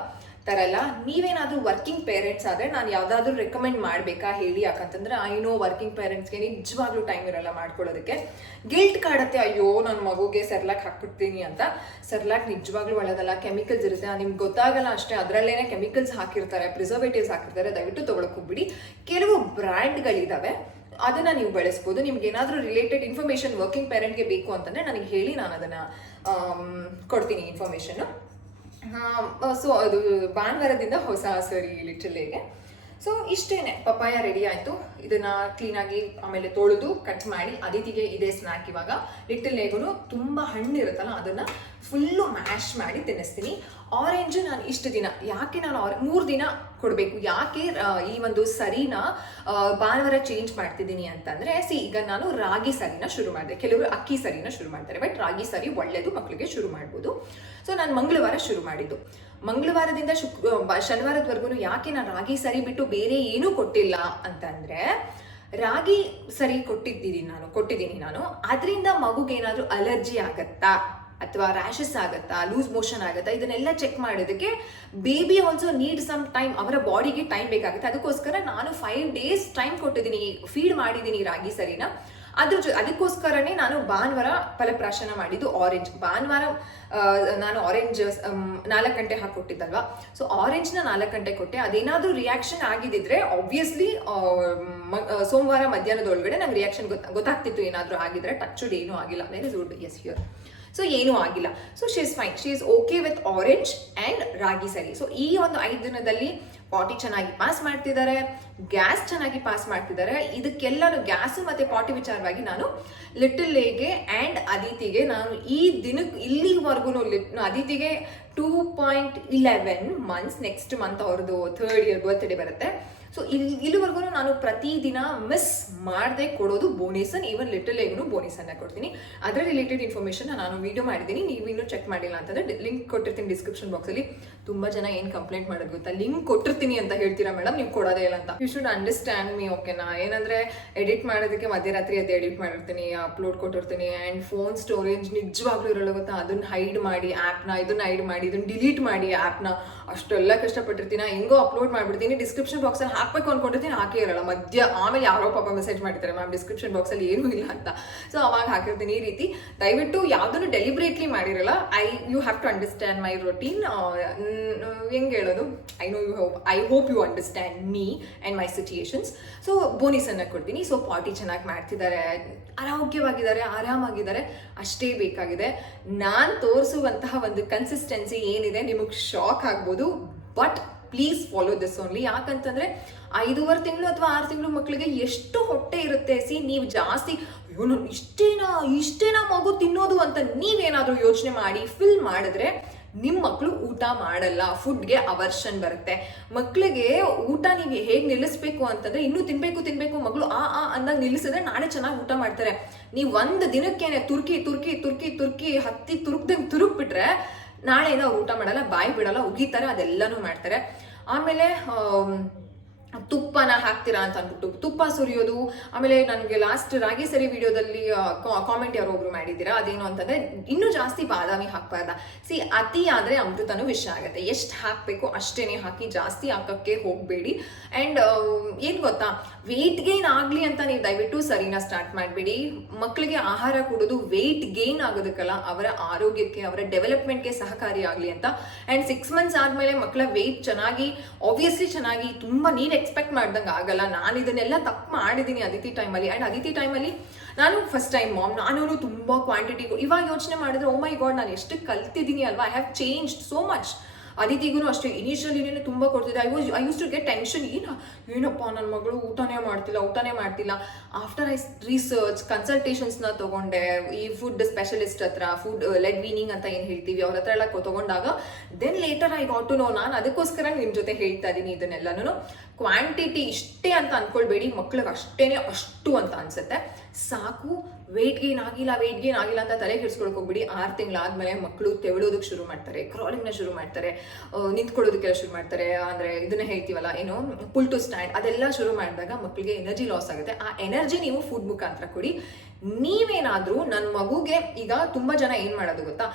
ತರಲ್ಲ. ನೀವೇನಾದರೂ ವರ್ಕಿಂಗ್ ಪೇರೆಂಟ್ಸ್ ಆದ್ರೆ ನಾನು ಯಾವುದಾದ್ರೂ ರೆಕಮೆಂಡ್ ಮಾಡಬೇಕಾ ಹೇಳಿ, ಯಾಕಂತಂದ್ರೆ ಐ ನೋ ವರ್ಕಿಂಗ್ ಪೇರೆಂಟ್ಸ್ಗೆ ನಿಜವಾಗ್ಲೂ ಟೈಮ್ ಇರಲ್ಲ ಮಾಡ್ಕೊಳ್ಳೋದಕ್ಕೆ. ಗಿಲ್ಟ್ ಕಾಡುತ್ತೆ ಅಯ್ಯೋ ನನ್ನ ಮಗುಗೆ ಸರ್ಲಾಕ್ ಹಾಕ್ಬಿಡ್ತೀನಿ ಅಂತ. ಸರ್ಲಾಕ್ ನಿಜವಾಗ್ಲೂ ಒಳ್ಳೇದಲ್ಲ ಕೆಮಿಕಲ್ಸ್ ಇರುತ್ತೆ. ನಿಮ್ಗೆ ಗೊತ್ತಾಗಲ್ಲ ಅಷ್ಟೇ, ಅದರಲ್ಲೇನೆ ಕೆಮಿಕಲ್ಸ್ ಹಾಕಿರ್ತಾರೆ ಪ್ರಿಸರ್ವೇಟಿವ್ಸ್ ಹಾಕಿರ್ತಾರೆ, ದಯವಿಟ್ಟು ತೊಗೊಳಕ್ಕೆ ಹೋಗ್ಬಿಡಿ. ಕೆಲವು ಬ್ರ್ಯಾಂಡ್ಗಳಿದಾವೆ, ಅದನ್ನ ನೀವು ಬಳಸ್ಬೋದು. ನಿಮ್ಗೆ ಏನಾದರೂ ರಿಲೇಟೆಡ್ ಇನ್ಫಾರ್ಮೇಶನ್ ವರ್ಕಿಂಗ್ ಪೇರೆಂಟ್ಗೆ ಬೇಕು ಅಂತಂದ್ರೆ ನನಗೆ ಹೇಳಿ ನಾನು ಅದನ್ನ ಕೊಡ್ತೀನಿ ಇನ್ಫಾರ್ಮೇಶನ್ ಸೊ ಅದು ಭಾನುವಾರದಿಂದ ಹೊಸ ಸರಿ ಲೇಗೆ ಸೊ ಇಷ್ಟೇನೆ, ಪಪ್ಪಾಯ ರೆಡಿ ಆಯಿತು. ಇದನ್ನ ಕ್ಲೀನಾಗಿ ಆಮೇಲೆ ತೊಳೆದು ಕಟ್ ಮಾಡಿ ಅದಿತಿಗೆ ಇದೆ ಸ್ನ್ಯಾಕ್ ಇವಾಗ. ಲಿಟಲ್ ಲೇಗುನು ತುಂಬ ಹಣ್ಣು ಇರುತ್ತಲ್ಲ, ಅದನ್ನ ಫುಲ್ಲು ಮ್ಯಾಶ್ ಮಾಡಿ ತಿನ್ನಿಸ್ತೀನಿ. ಆರೆಂಜು ನಾನು ಇಷ್ಟು ದಿನ, ಯಾಕೆ ನಾನು ಆರ್ ಮೂರು ದಿನ ಕೊಡಬೇಕು. ಯಾಕೆ ಈ ಒಂದು ಸರಿನ ಭಾನುವಾರ ಚೇಂಜ್ ಮಾಡ್ತಿದ್ದೀನಿ ಅಂತಂದರೆ ಸಿ ಈಗ ನಾನು ರಾಗಿ ಸರಿನ ಶುರು ಮಾಡಿದೆ. ಕೆಲವರು ಅಕ್ಕಿ ಸರಿನ ಶುರು ಮಾಡ್ತಾರೆ ಬಟ್ ರಾಗಿ ಸರಿ ಒಳ್ಳೆಯದು ಮಕ್ಕಳಿಗೆ ಶುರು ಮಾಡ್ಬೋದು. ಸೊ ನಾನು ಮಂಗಳವಾರ ಶುರು ಮಾಡಿದ್ದು. ಮಂಗಳವಾರದಿಂದ ಶುಕ್ ಶನಿವಾರದವರೆಗೂ ಯಾಕೆ ನಾನು ರಾಗಿ ಸರಿ ಬಿಟ್ಟು ಬೇರೆ ಏನೂ ಕೊಟ್ಟಿಲ್ಲ ಅಂತಂದರೆ, ರಾಗಿ ಸರಿ ಕೊಟ್ಟಿದ್ದೀನಿ ನಾನು ಕೊಟ್ಟಿದ್ದೀನಿ ನಾನು. ಅದರಿಂದ ಮಗುಗೇನಾದರೂ ಅಲರ್ಜಿ ಆಗತ್ತಾ? ಅಥವಾ ರ್ಯಾಷಸ್ ಆಗುತ್ತಾ ಲೂಸ್ ಮೋಷನ್ ಆಗುತ್ತಾ, ಇದನ್ನೆಲ್ಲ ಚೆಕ್ ಮಾಡೋದಕ್ಕೆ baby also need some time ಅವರ ಬಾಡಿಗೆ ಟೈಮ್ ಬೇಕಾಗುತ್ತೆ. ಅದಕ್ಕೋಸ್ಕರ ನಾನು ಫೈವ್ ಡೇಸ್ ಟೈಮ್ ಕೊಟ್ಟಿದ್ದೀನಿ ಫೀಡ್ ಮಾಡಿದ್ದೀನಿ ರಾಗಿ ಸರಿನಾ? ಅದ್ರ ಜೊ, ಅದಕ್ಕೋಸ್ಕರನೇ ನಾನು ಭಾನುವಾರ ಫಲಪ್ರಾಶನ ಮಾಡಿದ್ದು ಆರೆಂಜ್ ಭಾನುವಾರ ನಾನು ಆರೆಂಜ್ ನಾಲ್ಕು ಗಂಟೆ ಹಾಕೊಟ್ಟಿದ್ದಲ್ವಾ ಸೊ ಆರೆಂಜ್ನ ನಾಲ್ಕು ಗಂಟೆ ಕೊಟ್ಟೆ. ಅದೇನಾದರೂ ರಿಯಾಕ್ಷನ್ ಆಗಿದ್ದಿದ್ರೆ ಆಬ್ವಿಯಸ್ಲಿ ಸೋಮವಾರ ಮಧ್ಯಾಹ್ನದೊಳಗಡೆ ನಂಗೆ ರಿಯಾಕ್ಷನ್ ಗೊತ್ತ, ಗೊತ್ತಾಗ್ತಿತ್ತು ಏನಾದರೂ ಆಗಿದ್ರೆ ಟಚ್ಡ್ ಏನೂ ಆಗಿಲ್ಲ. Is good as here so ಏನೂ ಆಗಿಲ್ಲ. So she is fine she is okay with orange and ragi ಸರಿ ಸೊ ಈ ಒಂದು ಐದು ದಿನದಲ್ಲಿ ಪಾಟಿ ಚೆನ್ನಾಗಿ ಪಾಸ್ ಮಾಡ್ತಿದ್ದಾರೆ. ಗ್ಯಾಸ್ ಚೆನ್ನಾಗಿ ಪಾಸ್ ಮಾಡ್ತಿದ್ದಾರೆ. ಇದಕ್ಕೆಲ್ಲಾನು ಗ್ಯಾಸು ಮತ್ತು ಪಾಟಿ ವಿಚಾರವಾಗಿ ನಾನು ಲಿಟಲ್ ಲೇಗೆ ಆ್ಯಂಡ್ ಅದಿತಿಗೆ ನಾನು ಈ ದಿನಕ್ಕೆ ಇಲ್ಲಿವರೆಗೂ ಅದಿತಿಗೆ two point eleven months next month ಅವ್ರದ್ದು ಥರ್ಡ್ ಇಯರ್ ಬರ್ತ್ಡೇ ಬರುತ್ತೆ. ಸೊ ಇಲ್ಲಿ ಇಲ್ಲಿವರೆಗೂ ನಾನು ಪ್ರತಿದಿನ ಮಿಸ್ ಮಾಡದೆ ಕೊಡೋದು ಬೋನಿಸನ್ ಈವನ್ ಲಿಟಲ್ ಲೇಗೂ ಬೋನಸನ್ನ ಕೊಡ್ತೀನಿ. ಅದರ ರಿಲೇಟೆಡ್ ಇನ್ಫಾರ್ಮೇಷನ್ ನಾನು ವಿಡಿಯೋ ಮಾಡಿದ್ದೀನಿ. ನೀವು ಇನ್ನೂ ಚೆಕ್ ಮಾಡಿಲ್ಲ ಅಂತಂದರೆ ಲಿಂಕ್ ಕೊಟ್ಟಿರ್ತೀನಿ ಡಿಸ್ಕ್ರಿಪ್ಷನ್ ಬಾಕ್ಸಲ್ಲಿ ತುಂಬ ಜನ ಏನು ಕಂಪ್ಲೇಂಟ್ ಮಾಡೋದು ಗೊತ್ತಾ? ಲಿಂಕ್ ಕೊಟ್ಟಿರ್ತೀನಿ ಅಂತ ಹೇಳ್ತೀರಾ ಮೇಡಮ್ ನೀವು ಕೊಡೋದೇ ಇಲ್ಲ ಅಂತ. ಯು ಶುಡ್ ಅಂಡರ್ಸ್ಟ್ಯಾಂಡ್ ಮೀ ಓಕೆನಾ ಏನಂದ್ರೆ ಎಡಿಟ್ ಮಾಡೋದಕ್ಕೆ ಮಧ್ಯರಾತ್ರಿ ಅದೇ ಎಡಿಟ್ ಮಾಡಿರ್ತೀನಿ ಅಪ್ಲೋಡ್ ಕೊಟ್ಟಿರ್ತೀನಿ ಆ್ಯಂಡ್ ಫೋನ್ ಸ್ಟೋರೇಜ್ ನಿಜವಾಗ್ಲೂ ಇರಲ್ಲ ಗೊತ್ತಾ? ಅದನ್ನ ಹೈಡ್ ಮಾಡಿ ಆ್ಯಪ್ನ ಇದನ್ನ ಹೈಡ್ ಮಾಡಿ, ಇದನ್ನ ಡಿಲೀಟ್ ಮಾಡಿ ಆ್ಯಪ್ನ ಅಷ್ಟೆಲ್ಲ ಕಷ್ಟಪಟ್ಟಿರ್ತೀನಿ? ಹೆಂಗೋ ಅಪ್ಲೋಡ್ ಮಾಡಿಬಿಡ್ತೀನಿ ಡಿಸ್ಕ್ರಿಪ್ಷನ್ ಬಾಕ್ಸಲ್ಲಿ ಹಾಕ್ಬೇಕು ಅನ್ಕೊಂಡಿರ್ತೀನಿ, ಹಾಕೇ ಇರಲ್ಲ. ಮಧ್ಯ, ಆಮೇಲೆ ಯಾರೋ ಪಾಪ ಮೆಸೇಜ್ ಮಾಡ್ತಾರೆ ಮ್ಯಾಮ್ ಡಿಸ್ಕ್ರಿಪ್ಷನ್ ಬಾಕ್ಸಲ್ಲಿ ಏನೂ ಇಲ್ಲ ಅಂತ. ಸೊ ಅವಾಗ ಹಾಕಿರ್ತೀನಿ ಈ ರೀತಿ. ದಯವಿಟ್ಟು ಯಾವುದನ್ನು ಡೆಲಿಬ್ರೇಟ್ಲಿ ಮಾಡಿರಲ್ಲ I you have to understand my routine ಹೆಂಗೆ ಹೇಳೋದು? I know you hope I hope you understand me and my situations so ಬೋನಿಸನ್ನು ಕೊಡ್ತೀನಿ. ಸೊ ಪಾರ್ಟಿ ಚೆನ್ನಾಗಿ ಮಾಡ್ತಿದ್ದಾರೆ. ಆರೋಗ್ಯವಾಗಿದ್ದಾರೆ ಆರಾಮಾಗಿದ್ದಾರೆ. ಅಷ್ಟೇ ಬೇಕಾಗಿದೆ. ನಾನು ತೋರಿಸುವಂತಹ ಒಂದು ಕನ್ಸಿಸ್ಟೆನ್ಸಿ ಏನಿದೆ, ನಿಮಗೆ ಶಾಕ್ ಆಗ್ಬೋದು. But please follow this only ಯಾಕಂತಂದ್ರೆ, ಐದೂವರೆ ತಿಂಗಳು ಅಥವಾ ಆರು ತಿಂಗಳು ಮಕ್ಕಳಿಗೆ ಎಷ್ಟು ಹೊಟ್ಟೆ ಇರುತ್ತೆ? ಸಿ ನೀವು ಜಾಸ್ತಿ, ಅಯ್ಯೋ ಇಷ್ಟೇನಾ ಇಷ್ಟೇನಾ ಮಗು ತಿನ್ನೋದು ಅಂತ ನೀವೇನಾದರೂ ಯೋಚನೆ ಮಾಡಿ ಫಿಲ್ ಮಾಡಿದ್ರೆ ನಿಮ್ಮ ಮಕ್ಕಳು ಊಟ ಮಾಡಲ್ಲ ಫುಡ್ಗೆ ಅವರ್ಷನ್ ಬರುತ್ತೆ. ಮಕ್ಕಳಿಗೆ ಊಟ ನೀವು ಹೇಗೆ ನಿಲ್ಲಿಸ್ಬೇಕು ಅಂತಂದ್ರೆ ಇನ್ನೂ ತಿನ್ಬೇಕು ತಿನ್ಬೇಕು ಮಗಳು ಆ ಆ ಅಂದಾಗ ನಿಲ್ಲಿಸಿದ್ರೆ ನಾಳೆ ಚೆನ್ನಾಗಿ ಊಟ ಮಾಡ್ತಾರೆ. ನೀವು ಒಂದು ದಿನಕ್ಕೇನೆ ತುರ್ಕಿ ತುರ್ಕಿ ತುರ್ಕಿ ತುರ್ಕಿ ಹತ್ತಿ ತುರುಕ್ದಂಗೆ ತುರುಕ್ಬಿಟ್ರೆ ನಾಳೆ ಏನೋ ಊಟ ಮಾಡಲ್ಲ ಬಾಯಿ ಬಿಡಲ್ಲ ಉಗಿತಾರೆ ಅದೆಲ್ಲನೂ ಮಾಡ್ತಾರೆ. ಆಮೇಲೆ ಆಮ್, ತುಪ್ಪನ ಹಾಕ್ತೀರಾ ಅಂತ ಅಂದ್ಬಿಟ್ಟು ತುಪ್ಪ ಸುರಿಯೋದು, ಆಮೇಲೆ ನನಗೆ ಲಾಸ್ಟ್ ರಾಗಿ ಸರಿ ವಿಡಿಯೋದಲ್ಲಿ ಕಾಮೆಂಟ್ ಯಾರೋ ಒಬ್ರು ಮಾಡಿದ್ದೀರಾ, ಅದೇನು ಅಂತಂದ್ರೆ ಇನ್ನೂ ಜಾಸ್ತಿ ಬಾದಾಮಿ ಹಾಕ್ಬಾರ್ದ. ಸಿ ಅತಿ ಆದ್ರೆ ಅಮೃತನೂ ವಿಷ ಆಗುತ್ತೆ. ಎಷ್ಟು ಹಾಕಬೇಕು ಅಷ್ಟೇನೆ ಹಾಕಿ ಜಾಸ್ತಿ ಹಾಕೋಕ್ಕೆ ಹೋಗಬೇಡಿ. ಆ್ಯಂಡ್ ಏನು ಗೊತ್ತಾ? ವೆಯ್ಟ್ ಗೇನ್ ಆಗಲಿ ಅಂತ ನೀವು ದಯವಿಟ್ಟು ಸರಿನ ಸ್ಟಾರ್ಟ್ ಮಾಡಬೇಡಿ. ಮಕ್ಕಳಿಗೆ ಆಹಾರ ಕೊಡೋದು ವೆಯ್ಟ್ ಗೇನ್ ಆಗೋದಕ್ಕಲ್ಲ, ಅವರ ಆರೋಗ್ಯಕ್ಕೆ, ಅವರ ಡೆವಲಪ್ಮೆಂಟ್ಗೆ ಸಹಕಾರಿ ಆಗಲಿ ಅಂತ. ಆ್ಯಂಡ್ ಸಿಕ್ಸ್ ಮಂತ್ಸ್ ಆದಮೇಲೆ ಮಕ್ಕಳ ವೆಯ್ಟ್ ಚೆನ್ನಾಗಿ ಆಬ್ವಿಯಸ್ಲಿ ಚೆನ್ನಾಗಿ ತುಂಬ ನೀನು ಎಕ್ಸ್ಪೆಕ್ಟ್ ಮಾಡ್ದಂಗೆ ಆಗಲ್ಲ. ನಾನು ಇದನ್ನೆಲ್ಲ ತಪ್ಪು ಮಾಡಿದ್ದೀನಿ ಅದಿತಿ ಟೈಮಲ್ಲಿ ಆ್ಯಂಡ್ ಅದಿತಿ ಟೈಮಲ್ಲಿ ನಾನು ಫಸ್ಟ್ ಟೈಮ್ ಮಾಮ್ ನಾನು ತುಂಬ ಕ್ವಾಂಟಿಟಿ ಇವಾಗ ಯೋಚನೆ ಮಾಡಿದ್ರೆ ಓ ಮೈ ಗಾಡ್ ನಾನು ಎಷ್ಟು ಕಲ್ತಿದ್ದೀನಿ ಅಲ್ವಾ? I have change so much ಅದಿತಿಗೂ ಅಷ್ಟೇ. ಇನಿಷಿಯಲ್ ಏನೇನು ತುಂಬ ಕೊಡ್ತಿದ್ದೆ. I was I use to get tension ಏನ? ಏನಪ್ಪ ನನ್ನ ಮಗಳು ಊಟನೇ ಮಾಡ್ತಿಲ್ಲ ಊಟನೇ ಮಾಡ್ತಿಲ್ಲ. ಆಫ್ಟರ್ ಐ ರಿಸರ್ಚ್ ಕನ್ಸಲ್ಟೇಷನ್ಸ್ನ ತೊಗೊಂಡೆ. ಈ ಫುಡ್ ಸ್ಪೆಷಲಿಸ್ಟ್ ಹತ್ರ ಫುಡ್ ಲೆಡ್ ವೀನಿಂಗ್ ಅಂತ ಏನು ಹೇಳ್ತೀವಿ, ಅವ್ರ ಹತ್ರ ಎಲ್ಲ ತಗೊಂಡಾಗ then later I got to know ನಾನು ಅದಕ್ಕೋಸ್ಕರ ನಿಮ್ಮ ಜೊತೆ ಹೇಳ್ತಾ ಇದ್ದೀನಿ ಇದನ್ನೆಲ್ಲನೂ ಕ್ವಾಂಟಿಟಿ ಇಷ್ಟೇ ಅಂತ ಅಂದ್ಕೊಳ್ಬೇಡಿ ಮಕ್ಳಿಗೆ ಅಷ್ಟೇ ಅಷ್ಟು ಅಂತ ಅನ್ಸುತ್ತೆ. ಸಾಕು. ವೆಯ್ಟ್ ಗೇನ್ ಆಗಿಲ್ಲ ವೆಯ್ಟ್ ಗೇನ್ ಆಗಿಲ್ಲ ಅಂತ ತಲೆ ಕೆಡಿಸ್ಕೊಳಕ್ ಹೋಗ್ಬಿಡಿ. ಆರು ತಿಂಗಳಾದ್ಮೇಲೆ ಮಕ್ಕಳು ತೆವಳೋದಕ್ಕೆ ಶುರು ಮಾಡ್ತಾರೆ ಕ್ರಾಲಿಂಗ್ನ ಶುರು ಮಾಡ್ತಾರೆ ನಿಂತ್ಕೊಳ್ಳೋದಕ್ಕೆ ನಿಂತ್ಕೊಳ್ಳೋದಕ್ಕೆಲ್ಲ ಶುರು ಮಾಡ್ತಾರೆ, ಅಂದರೆ ಇದನ್ನ ಹೇಳ್ತೀವಲ್ಲ, ಏನು ಪುಲ್ ಟು ಸ್ಟ್ಯಾಂಡ್ ಅದೆಲ್ಲ ಶುರು ಮಾಡಿದಾಗ ಮಕ್ಕಳಿಗೆ ಎನರ್ಜಿ ಲಾಸ್ ಆಗುತ್ತೆ. ಆ ಎನರ್ಜಿ ನೀವು ಫುಡ್ ಮುಖಾಂತರ ಕೊಡಿ. ನೀವೇನಾದ್ರೂ ನನ್ನ ಮಗುಗೆ ಈಗ ತುಂಬಾ ಜನ ಏನ್ ಮಾಡೋದು ಗೊತ್ತಾ?